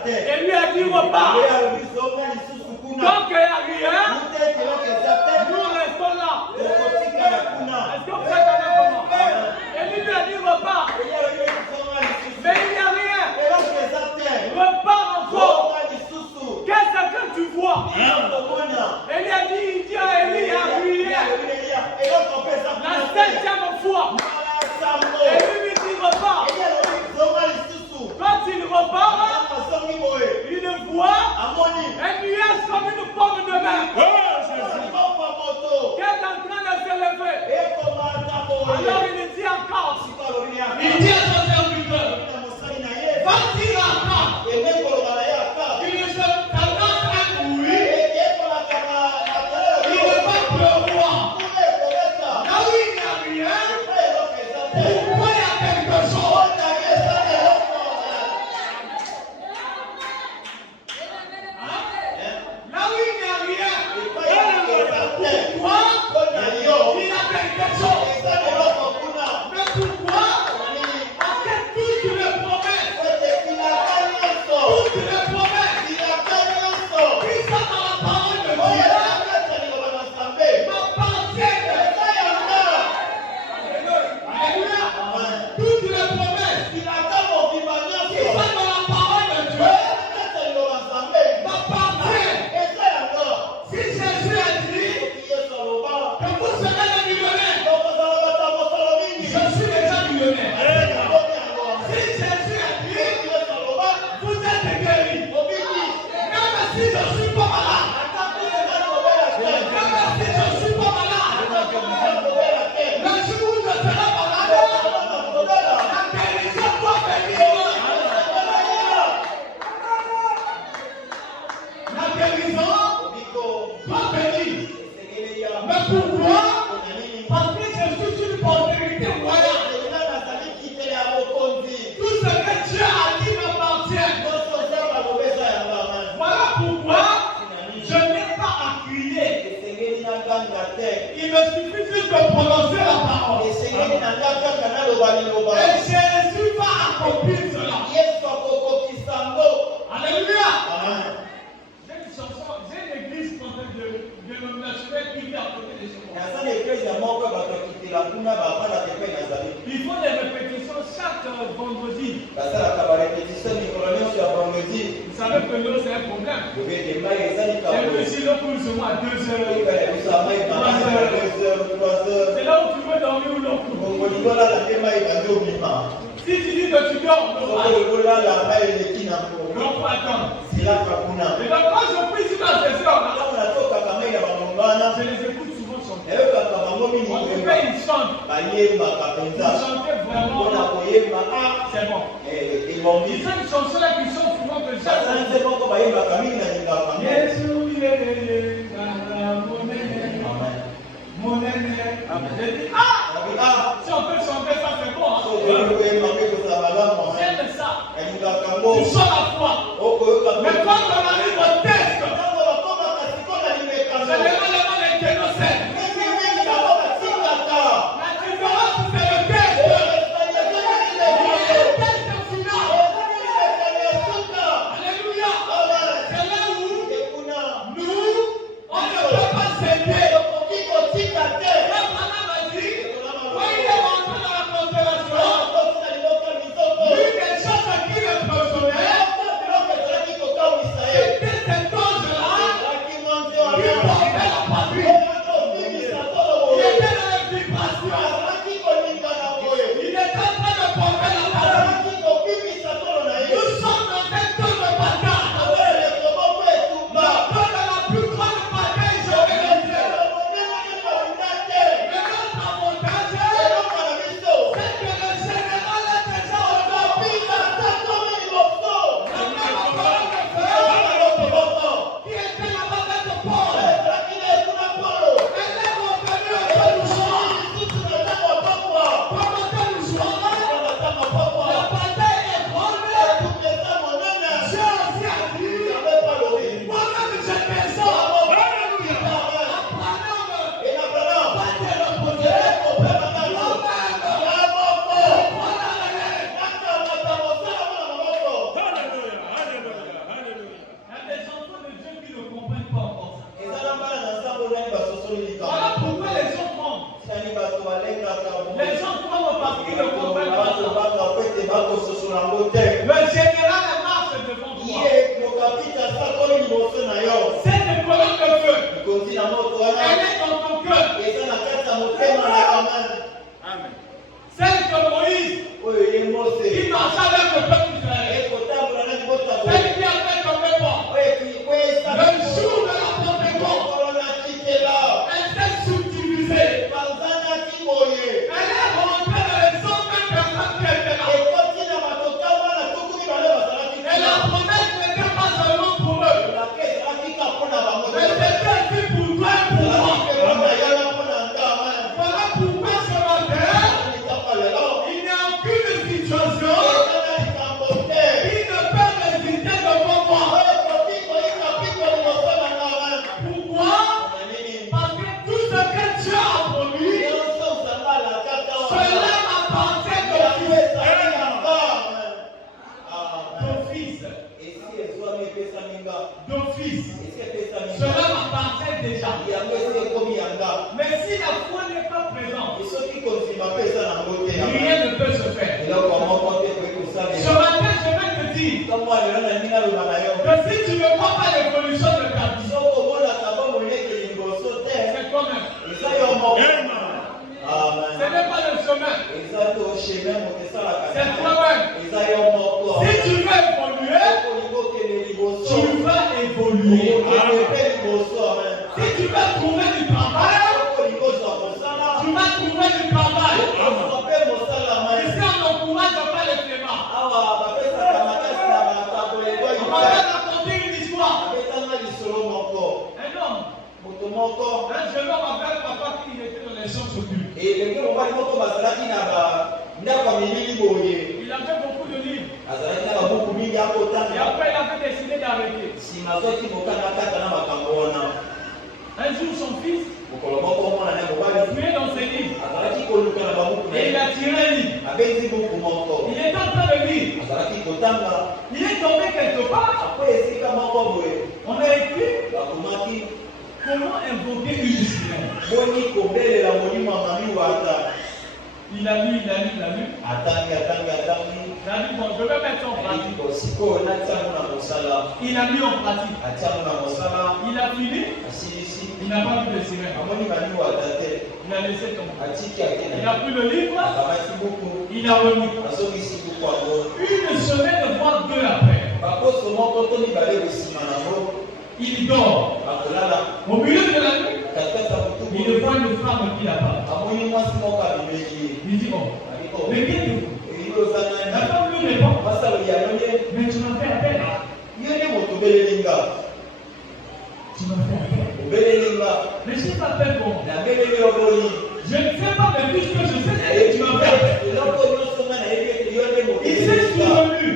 Élie a dit repars. Donc il n'y a rien. Nous restons là. Est-ce que vous êtes avec moi? Élie lui a dit repars. Mais il n'y a rien. Repars encore. Qu'est-ce que tu vois? Élie a dit, il dit à Élie, il a rien. La septième fois. Élie lui dit repars. Quand il repart, il voit un nuage comme une pomme de mer qui est en train de se lever. Alors il dit encore, il dit à son serviteur, va dire à Akab, il se tendance à courir, il ne va pleuvoir. Là où il n'y a rien, pourquoi il y a quelque chose? Là où il n'y a rien, pourquoi il y a quelque chose? Mais pourquoi? Parce que toutes les promesses qui sont dans la parole de Dieu m'appartiennent. Alléluia. Toutes les promesses qui sont dans la parole de Dieu m'appartiennent. Si Jésus a dit que vous serez des millionnaires, je suis déjà millionnaire. Si Jésus a dit vous êtes guéris, même si je ne suis pas malade, le jour où je serai malade, la guérison doit venir. La guérison doit venir. Mais pourquoi? Parce que je suis une postérité royale. Tout ce que Dieu a dit m'appartient. Il me suffit juste de prononcer la parole. Et Jésus va accomplir cela. Alléluia. J'ai une chanson, j'ai une église dénominationnelle qui vit à côté de chez moi. Il faut des répétitions chaque vendredi. Vous savez que l'eau c'est un problème. C'est que si l'eau coule sur moi à 2 heures, 3 heures, c'est là où tu veux dormir ou l'eau coule. Si tu dis que tu dors, on va attendre. Et donc quand je prie sur la session, je les écoute souvent chanter. En tout cas, ils chantent. Ils chantaient vraiment. C'est bon. Ils ont une chanson là qui chante souvent que j'aime. Si on peut chanter ça, c'est bon. J'aime ça. Tu sens la foi. Mais quand on arrive au test, généralement les génocèdes. La différence, c'est le test. Le test final. Alléluia. C'est là où nous, on ne peut pas s'aider. Et après, il avait décidé d'arrêter. Un jour, son fils fouillait dans ses livres. Et il a tiré un livre. Il est en train de lire. Il est tombé quelque part. On a écrit comment invoquer une discipline. Il a lu. Il a dit, bon, je vais mettre en pratique. Il a mis en pratique. Il a fini. Il n'a pas vu de sirène. Il a laissé tomber. Il a pris le livre. Il a remis. Une semaine, voire deux après. Il dort. Au milieu de la nuit, il voit une femme qui l'appelle. Il dit, bon, mais bien de vous. La femme lui répond, mais tu m'as fait appel. Tu m'as fait appel. Mais je t'appelle comment? Je ne sais pas, mais puisque je sais que tu m'as fait appel. Il s'est souvenu.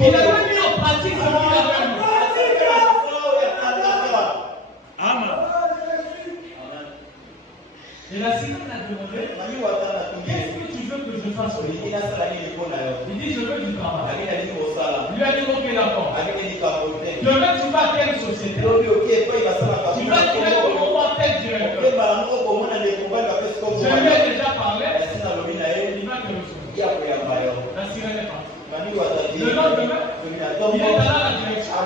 Il a mis en pratique ce qu'il a fait. Amen. Et la sirène a demandé, qu'est-ce que tu veux que je fasse? Il dit, je veux du travail. Il lui a dit, ok, d'accord. Demain, tu vas à quelle société? Tu vas directement à quel directeur? Je lui ai déjà parlé. Il va te recevoir. La sirène est partie. Le lendemain, il est allé à la direction.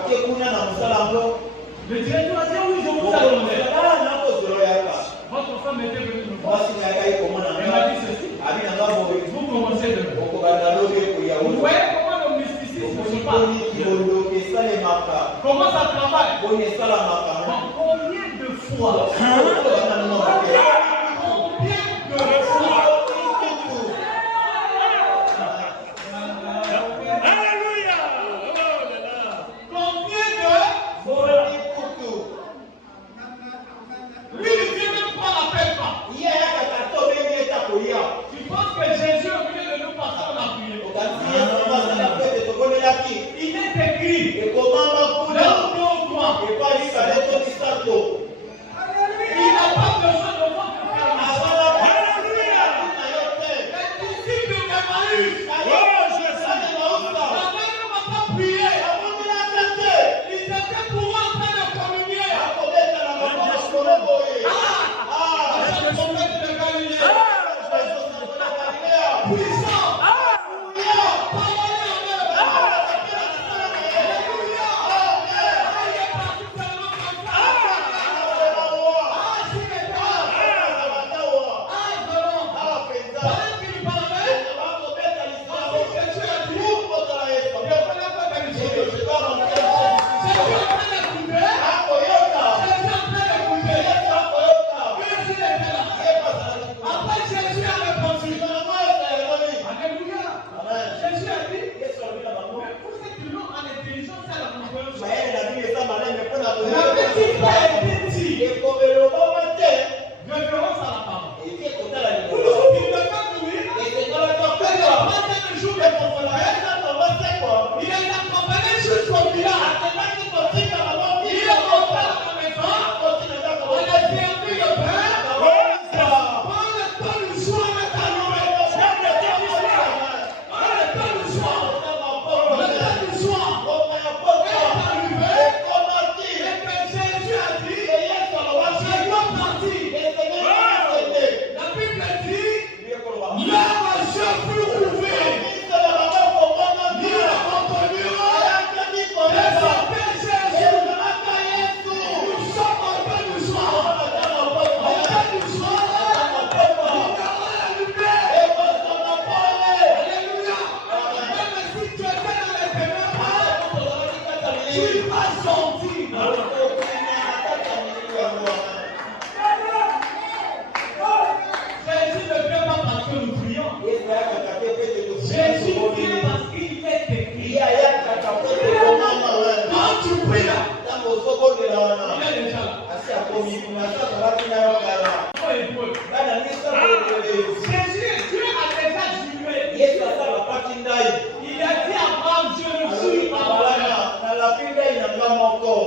Le directeur a dit, oui, je vous attendais. Votre femme était venue nous voir. Elle m'a dit ceci. Vous commencez demain. Vous voyez comment le mysticisme se passe? Comment ça travaille? Combien de fois? Lui, il ne vient même pas l'appel pas. Tu penses que Jésus est venu de nous passer en appuyé? Il est écrit. Il n'a pas besoin de votre permission. Les disciples d'Emmaüs. Ils étaient pour en train de communier. Puissant.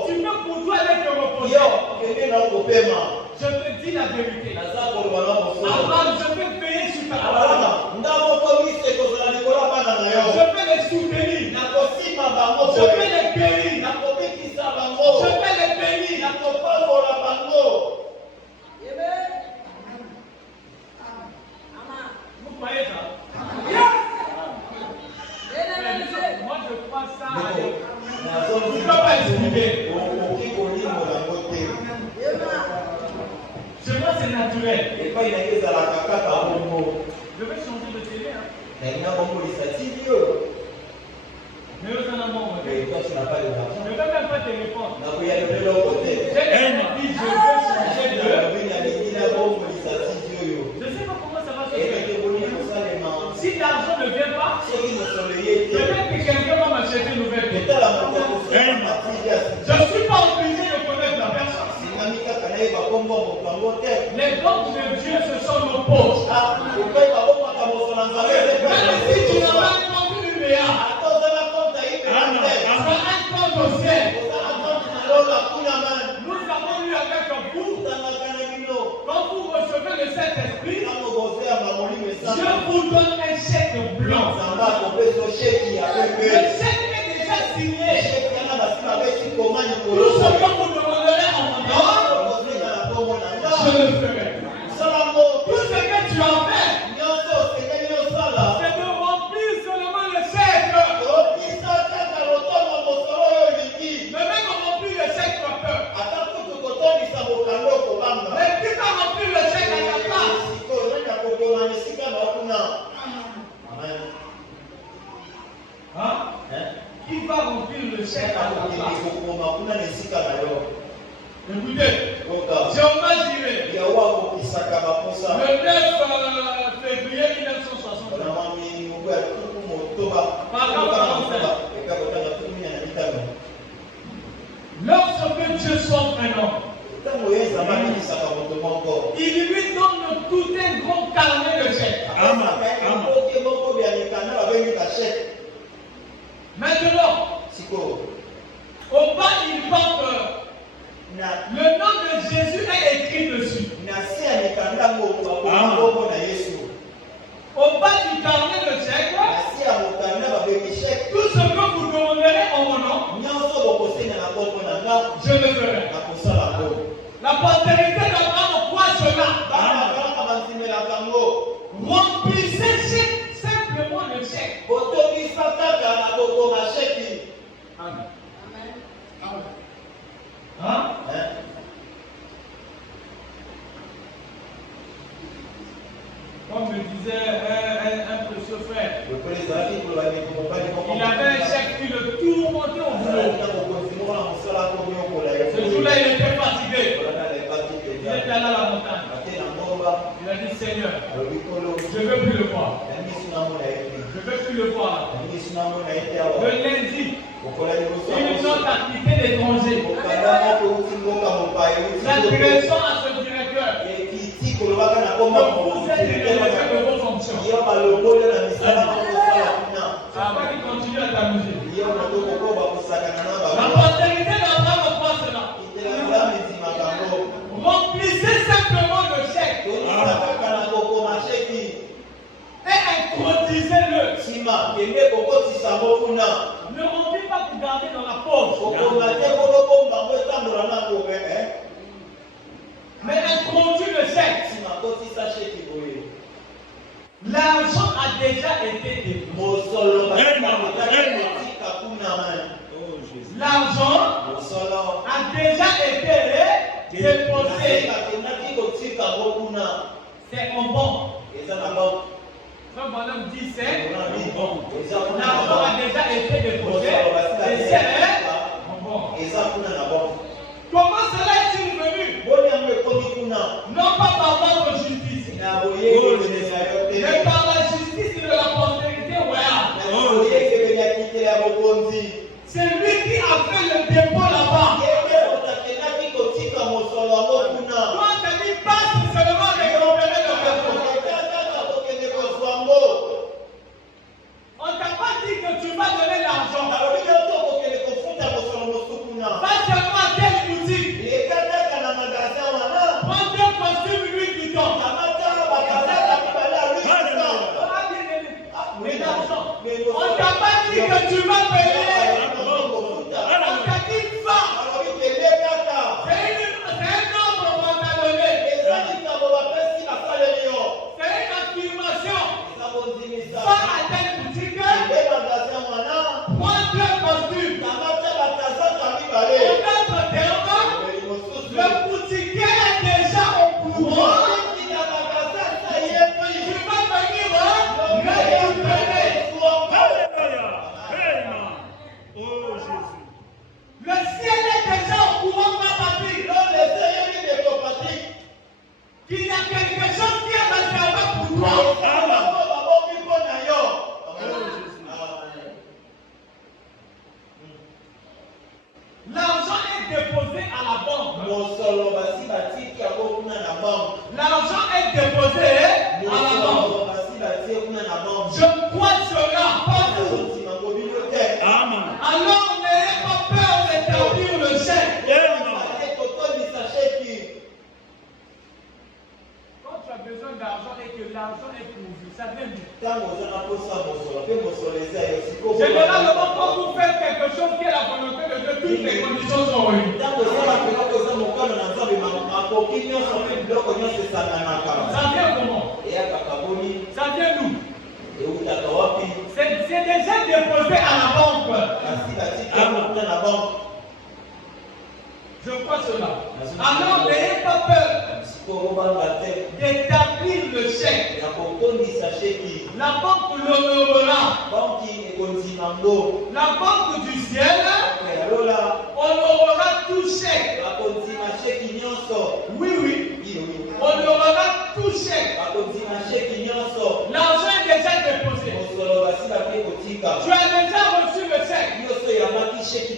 Tu peux pour toi aller te reposer. Je te dis la vérité. Abraham, je vais payer sur ta parole. Je vais les soutenir. Je vais les guérir. Je vais les bénir. Vous croyez ça? Moi je crois ça. Je ne peux pas expliquer. Chez moi c'est naturel. Je vais changer de télé. Mais vous en avez marre. Je ne veux même pas te répondre. J'ai dit je veux changer de. Je ne sais pas comment ça va se faire. Si l'argent ne vient pas, peut-être que quelqu'un va m'acheter une nouvelle télé. Je ne suis pas obligé de connaître la personne. Les dons de Dieu, ce sont nos poches. Même si tu n'as pas un compte UBA, tu as un compte au ciel. Nous avons eu avec vous, quand vous recevez le Saint-Esprit, Dieu vous donne un chèque blanc. Le chèque est déjà signé. Tout ce que vous demanderez en mon nom, je le ferai. Tout ce que tu as fait, c'est de remplir seulement le chèque. Mais même remplir le chèque, tu as peur. Mais qui va remplir le chèque à ta place? Hein? Qui va remplir le chèque à ta place? Écoutez, si on va dire le 9 février 1960, lorsque Dieu sauve un homme, il lui donne tout un grand carnet de chèques. Maintenant, au bas, il porte le nom de Jésus est écrit dessus. Au bas du carnet de chèques, tout ce que vous demanderez en mon nom, je le ferai. La postérité d'Abraham croit cela. Remplissez simplement le chèque. Amen. Hein? Comme me disait un précieux frère, il avait un chèque qui le tourmentait au boulot. Ce jour-là, il était fatigué. Il était allé à la montagne. Il a dit, Seigneur, je ne veux plus le voir. Je ne veux plus le voir. Le lundi, il nous a quitté l'étranger. L'agression à ce directeur. Vous êtes délégué de vos fonctions. Ça va qu'il continue à t'amuser. La postérité d'Abraham croit cela. Remplissez simplement le chèque. Et introduisez-le. Ne remplis pas pour garder dans la poche. Mais introduis le chèque. L'argent a déjà été déposé. L'argent a déjà été déposé. C'est en banque. Comme madame dit, c'est l'argent a déjà été déposé. Et c'est en banque. Comment cela est-il venu? Non pas par votre justice, mais par la justice de la postérité royale. C'est lui qui a fait le dépôt là-bas. Toi, tu as dit passe seulement récupérer le dépôt. On ne t'a pas dit que tu vas donner l'argent. Va seulement à telle boutique. déposé à la banque. L'argent est déposé à la banque. Je crois cela pas vous. Amen. Alors n'ayez pas peur d'établir le chèque. Quand tu as besoin d'argent et que l'argent est pourvu, ça vient bien. Généralement, quand vous faites quelque chose qui est la volonté de Dieu, toutes les conditions sont réunies. Ça vient comment? Ça vient d'où? C'est déjà déposé à la banque. Je crois cela. Alors n'ayez pas peur d'établir le chèque. La banque l'honorera. La banque du ciel honorera tout chèque. Oui, oui. Honorera tout chèque. L'argent est déjà déposé. Tu as déjà reçu le chèque. Si tu as le chèque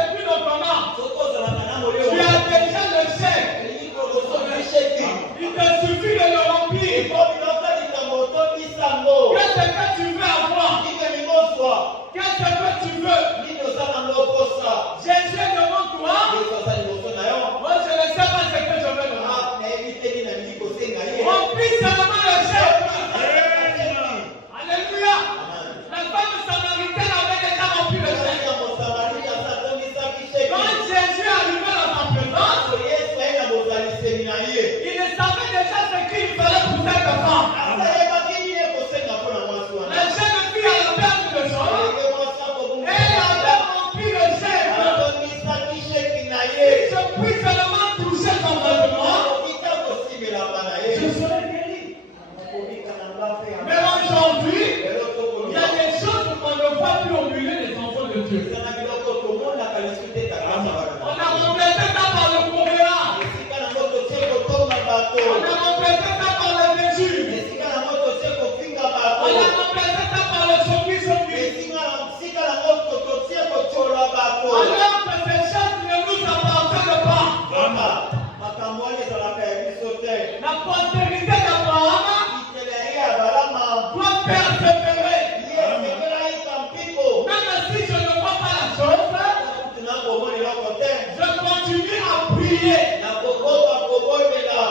depuis dans ton âme, tu as déjà le chèque. Il te suffit de le remplir. Qu'est-ce que tu veux avoir? Qu'est-ce que tu veux? Jésus est devant toi. Moi je ne sais pas ce que je veux demander. Remplis seulement le chèque. Alléluia. La femme samaritaine avait déjà rempli le chèque. Quand Jésus arrivait dans sa présence, il ne savait déjà ce qu'il fallait pour cette femme. La jeune fille a la perte de sang. Elle avait rempli le chèque. Si je puis seulement toucher son vêtement, je serai guéri. Mais aujourd'hui, il y a des choses qu'on ne voit plus au milieu des enfants de Dieu. On a remplacé ça par le choléra. On a remplacé ça par le déjeuner. On a remplacé ça par le soki-soki. Alors que ces choses ne nous appartiennent pas. La postérité d'Abraham doit persévérer. Même si je ne vois pas la chose, je continue à prier.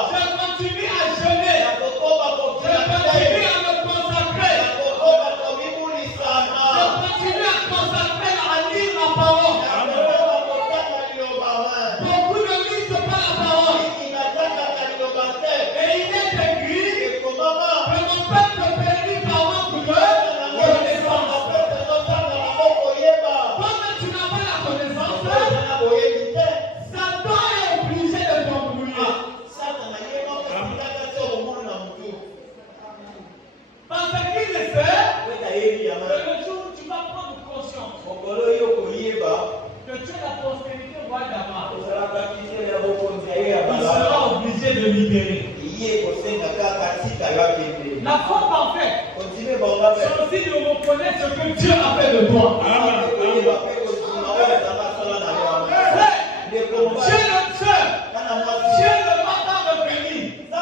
Je continue à jeûner. Je continue à me consacrer. Je continue à consacrer à lire la parole. Beaucoup ne lisent pas la parole. Et il est écrit que mon peuple périt par manque de connaissance. Comme tu n'as pas la connaissance, Satan est obligé de t'embrouiller. Parce qu'il le sait que le jour où tu vas prendre conscience que tu es la prospérité roi d'Abraham, il sera obligé de libérer. La foi parfaite, c'est aussi de reconnaître ce que Dieu a fait de toi. Dieu le seul, Dieu ne va pas revenir. Moi,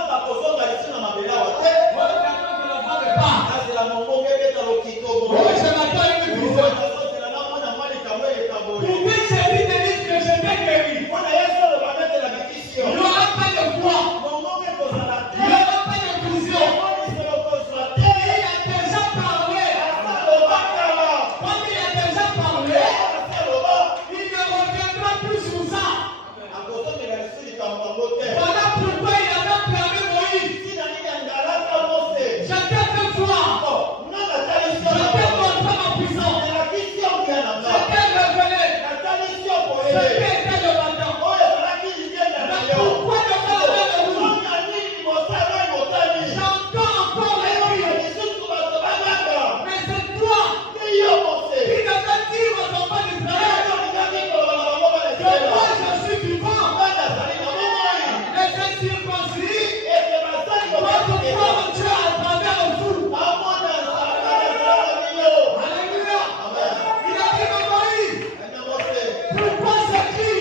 j'attends de la part de part. Moi, je m'attends à une vision. Pour que Jésus te dise que je t'ai guéri, il n'y aura pas de foi, il n'y aura pas de vision. Il a déjà parlé. Comme il a déjà parlé, il ne reviendra plus sur ça. Voilà pourquoi il avait clamé Moïse. Je t'ai fait voir. Je t'ai montré ma puissance. Je t'ai révélé ce qu'était le matin. Mais pourquoi ne pas le vous? J'entends encore les cris. Mais c'est toi qui devais dire aux enfants d'Israël que moi je suis vivant. Et c'est circoncis. Votre foi en Dieu à travers vous. Alléluia. Il a dit à Moïse, pourquoi ce cri?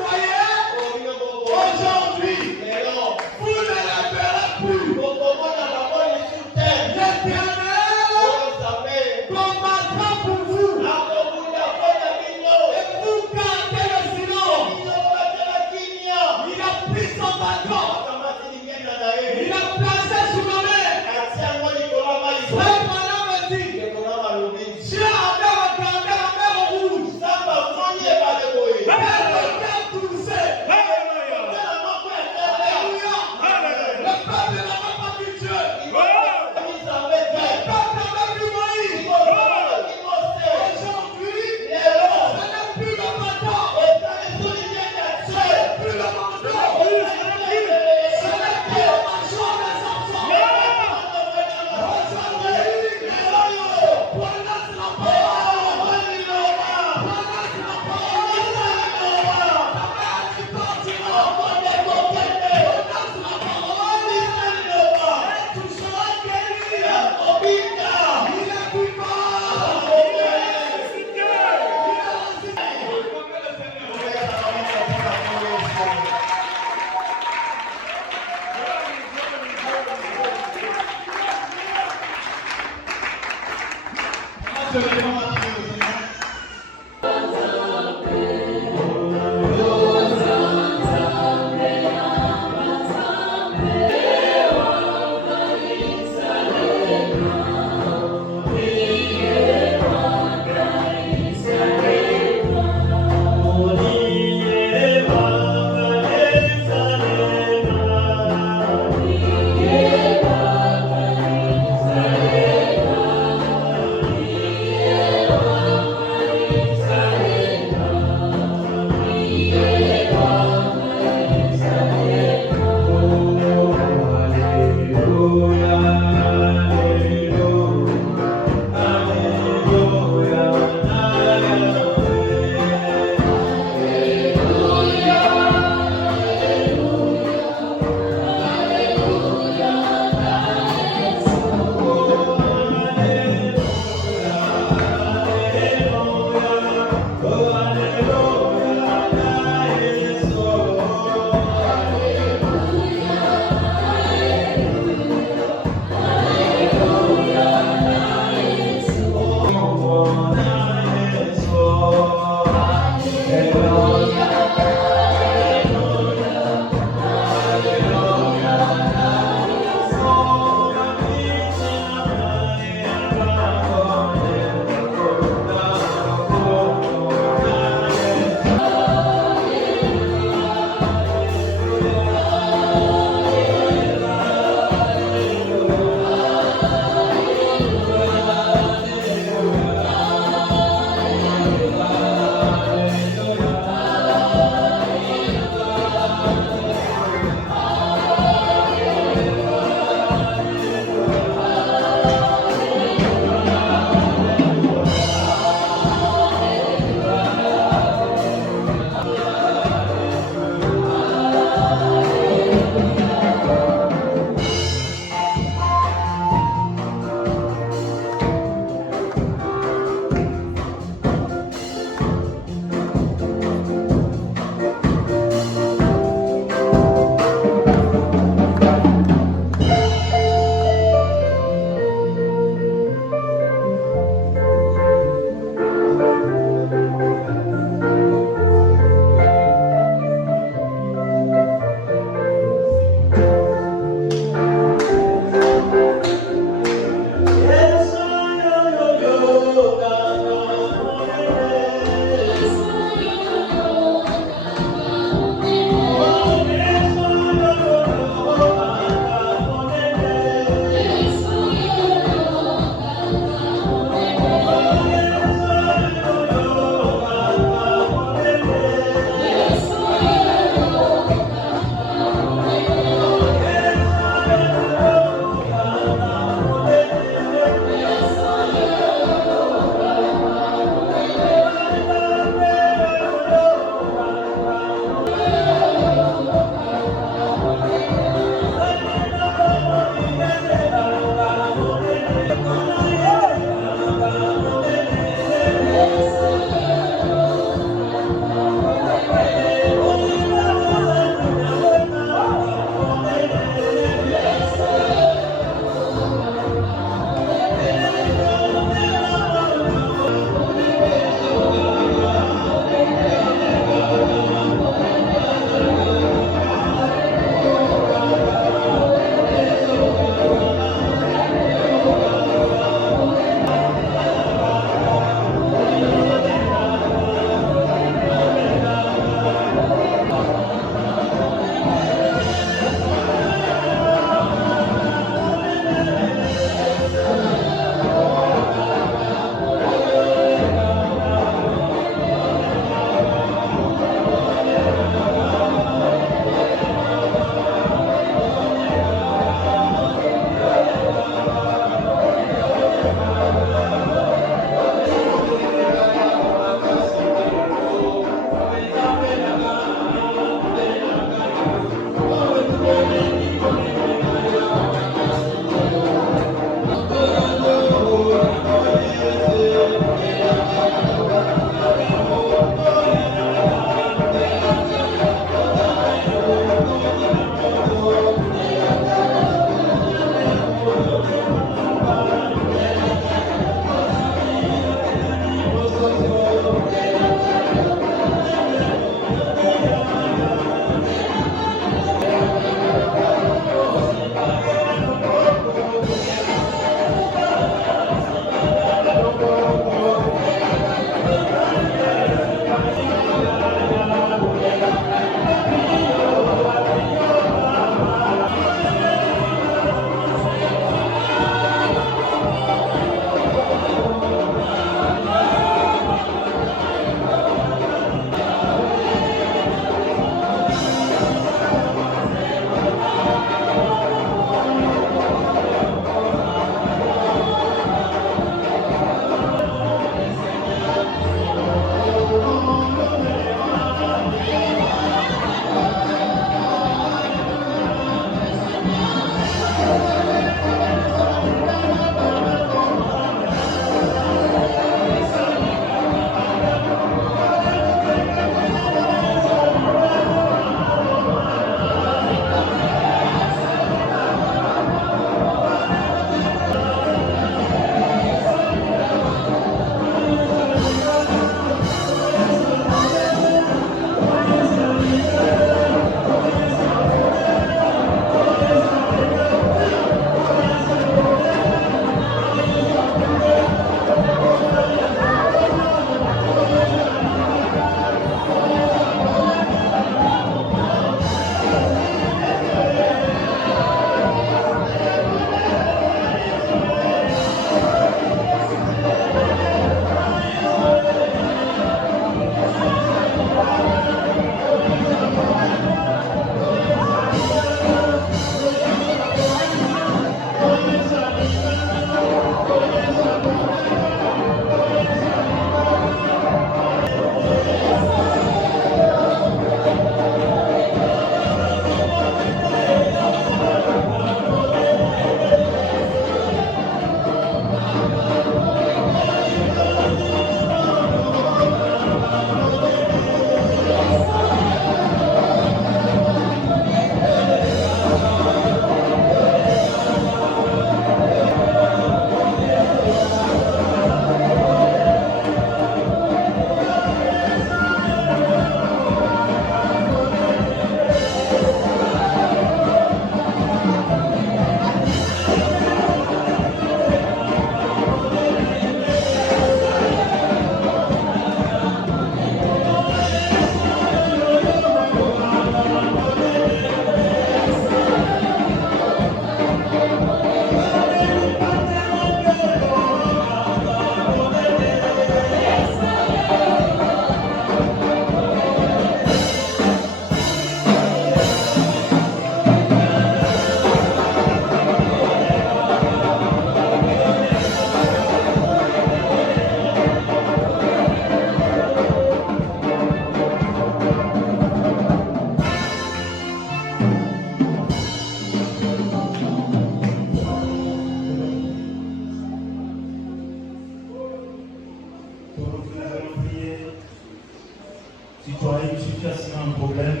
Si tu as une situation, un problème,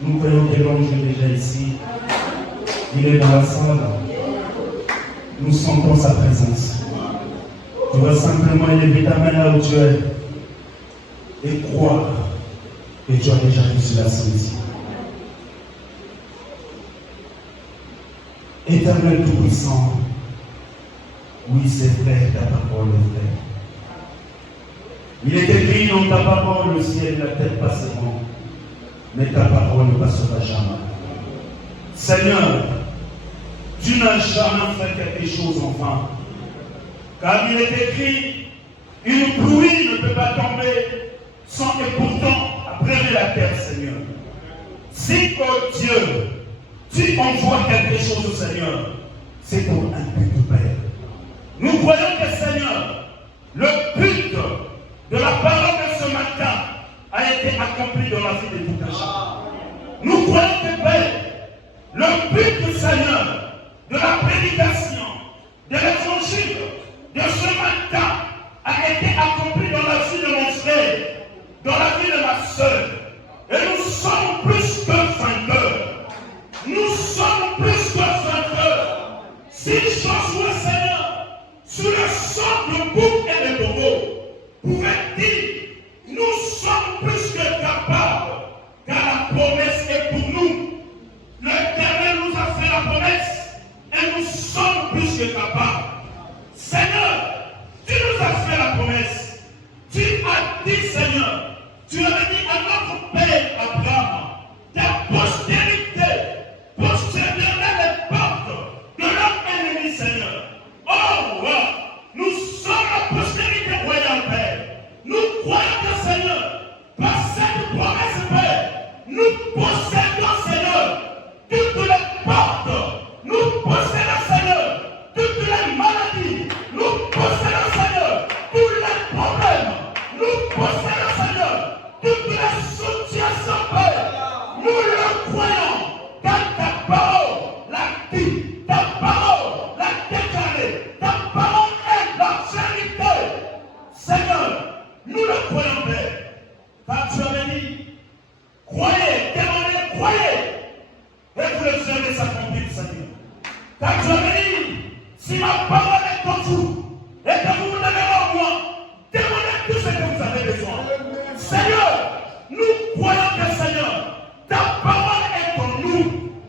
nous croyons que l'ange est déjà ici. Il est dans la salle. Nous sentons sa présence. Tu vas simplement élever ta main là où tu es et croire que tu as déjà reçu la solution. Éternel Tout-Puissant, oui, c'est vrai, ta parole est vraie. Il est écrit dans ta parole, le ciel et la terre passeront, mais ta parole ne passera jamais. Seigneur, tu n'as jamais fait quelque chose en vain. Car il est écrit, une pluie ne peut pas tomber sans que pourtant après la terre, Seigneur. Si, oh Dieu, tu envoies quelque chose, Seigneur, c'est pour un but, Père. Nous croyons que, Seigneur, le but de la parole de ce matin a été accompli dans la vie de tout un chacun. Nous croyons que, Père, le but du Seigneur, de la prédication, de l'évangile, de ce matin, a été accompli dans la vie de mon frère, dans la vie de ma soeur. Et nous sommes plus que vainqueurs. Nous sommes plus que vainqueurs. Si Josué, Seigneur, sur le sang de bouc et de taureau, pouvait dire, nous sommes plus que capables, car la promesse est pour nous. L'Éternel nous a fait la promesse et nous sommes plus que capables. Seigneur, tu nous as fait la promesse. Tu as dit, Seigneur, tu avais dit à notre Père Abraham, ta postérité possédera les portes de leur ennemi, Seigneur. Oh, nous sommes la postérité royale, Père. Nous croyons que, Seigneur, par cette promesse, Père, nous possédons, Seigneur, toutes les portes. Nous possédons, Seigneur, toutes les maladies. Nous possédons, Seigneur, tous les problèmes. Nous possédons, Seigneur, toutes les situations, Père. Nous le croyons, car ta parole l'a dit, ta parole l'a déclaré, ta parole est la vérité. Seigneur, nous le croyons, Père, car tu avais dit, croyez, demandez, croyez, et vous le verrez s'accomplir, Seigneur. Car tu avais dit, si ma parole est en vous, et que vous vous demeurez en moi, demandez tout ce que vous avez besoin. Seigneur, nous croyons que, Seigneur, ta parole est en nous,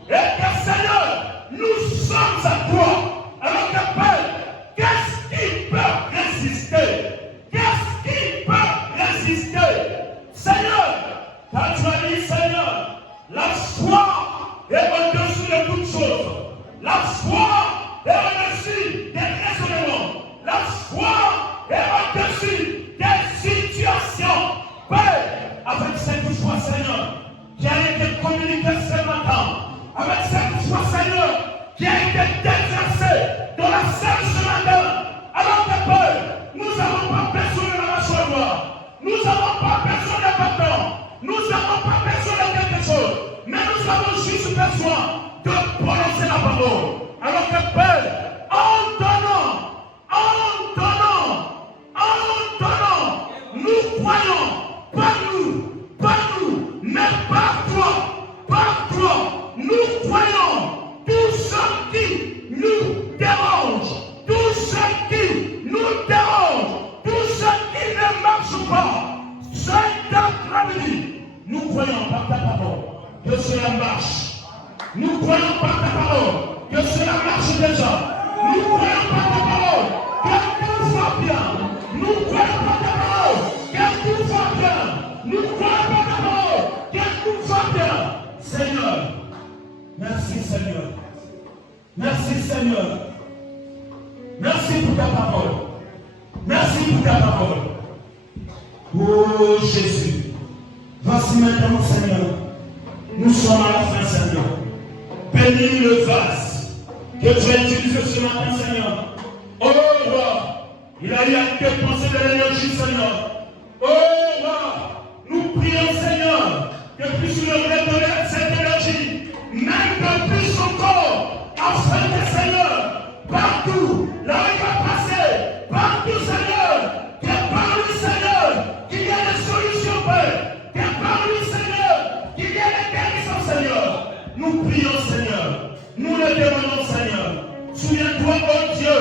et que, Seigneur, nous sommes à toi. Alors que, Père, qu'est-ce qui peut résister? Qu'est-ce qui peut résister? Seigneur, car tu as dit, Seigneur, la foi est au-dessus de toutes choses. La foi est au-dessus des raisonnements. La foi est au-dessus des situations. Père, avec cette foi, Seigneur, qui a été communiquée ce matin, avec cette foi, Seigneur, qui a été déversée dans la salle ce matin, alors que, Père, nous n'avons pas besoin de la mâchoire, nous n'avons pas besoin de bâton, nous n'avons pas besoin de quelque chose, mais nous avons juste besoin de prononcer la parole. Alors que, Père, en donnant, nous croyons, pas nous, mais par toi, nous croyons tout ce qui nous dérange, tout ce qui nous dérange, tout ce qui ne marche pas. Cet après-midi, nous croyons par ta parole que cela marche. Nous croyons par ta parole que cela marche déjà. Nous croyons par ta parole que tout va bien. Nous croyons par ta parole que tout va bien. Nous croyons par ta parole que tout va bien. Seigneur, merci Seigneur. Merci Seigneur. Merci pour ta parole. Merci pour ta parole. Oh Jésus, voici maintenant Seigneur. Nous sommes à la fin Seigneur. Bénis le vase que tu as utilisé ce matin, Seigneur. Oh roi, il a eu à dépenser de l'énergie, Seigneur. Oh roi, nous prions, Seigneur, que puisses nous redonner cette énergie, même de plus encore, afin que, Seigneur, partout, là où il va passer, partout, Seigneur, que par lui, Seigneur, qu'il y ait des solutions, Père, Nous prions, Seigneur. Nous le demandons, Seigneur. Souviens-toi, oh Dieu,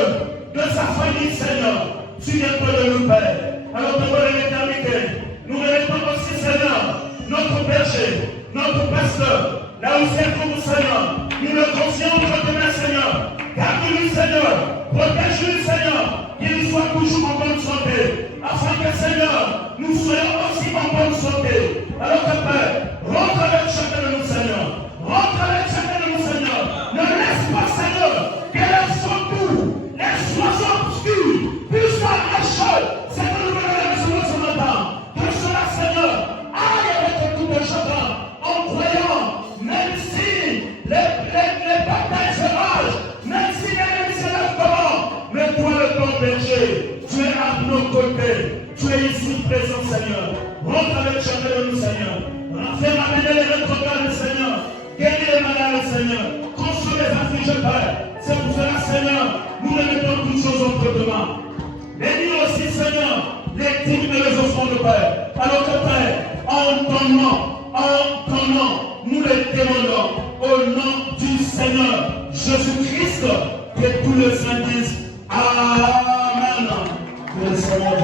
de sa famille, Seigneur. Souviens-toi de nous, Père. Alors, devant l'éternité, nous remettons aussi, Seigneur, notre berger, notre pasteur, là où c'est pour nous, Seigneur. Nous le confions entre tes mains, Seigneur. Garde-lui, Seigneur. Protège-lui, Seigneur. Qu'il soit toujours en bonne santé. Afin que, Seigneur, nous soyons aussi en bonne santé. Alors que, Père, rentre avec chacun de nous, Seigneur. Rentre avec chacun de nous, Seigneur. Ne laisse pas, Seigneur, que les tout, les soissons obscurs puissent faire un seul. C'est que nous venons ce matin. Que cela, Seigneur, aille avec tout le chacun en croyant, même si les batailles se ragent, même si l'ennemi se lève comment, mais toi, le bon berger, tu es à nos côtés. Tu es ici présent, Seigneur. Rentre avec chacun de nous, Seigneur. Fais ramener les rétrogrades, Seigneur. Guéris les malades, Seigneur. Console les affligés, Père. C'est pour cela, Seigneur, nous remettons toutes choses entre tes mains. Bénis aussi, Seigneur, les dîmes et les offrandes de Père. Alors que, Père, en ton nom, nous les demandons au nom du Seigneur Jésus-Christ, que tous les saints disent Amen. Que le Seigneur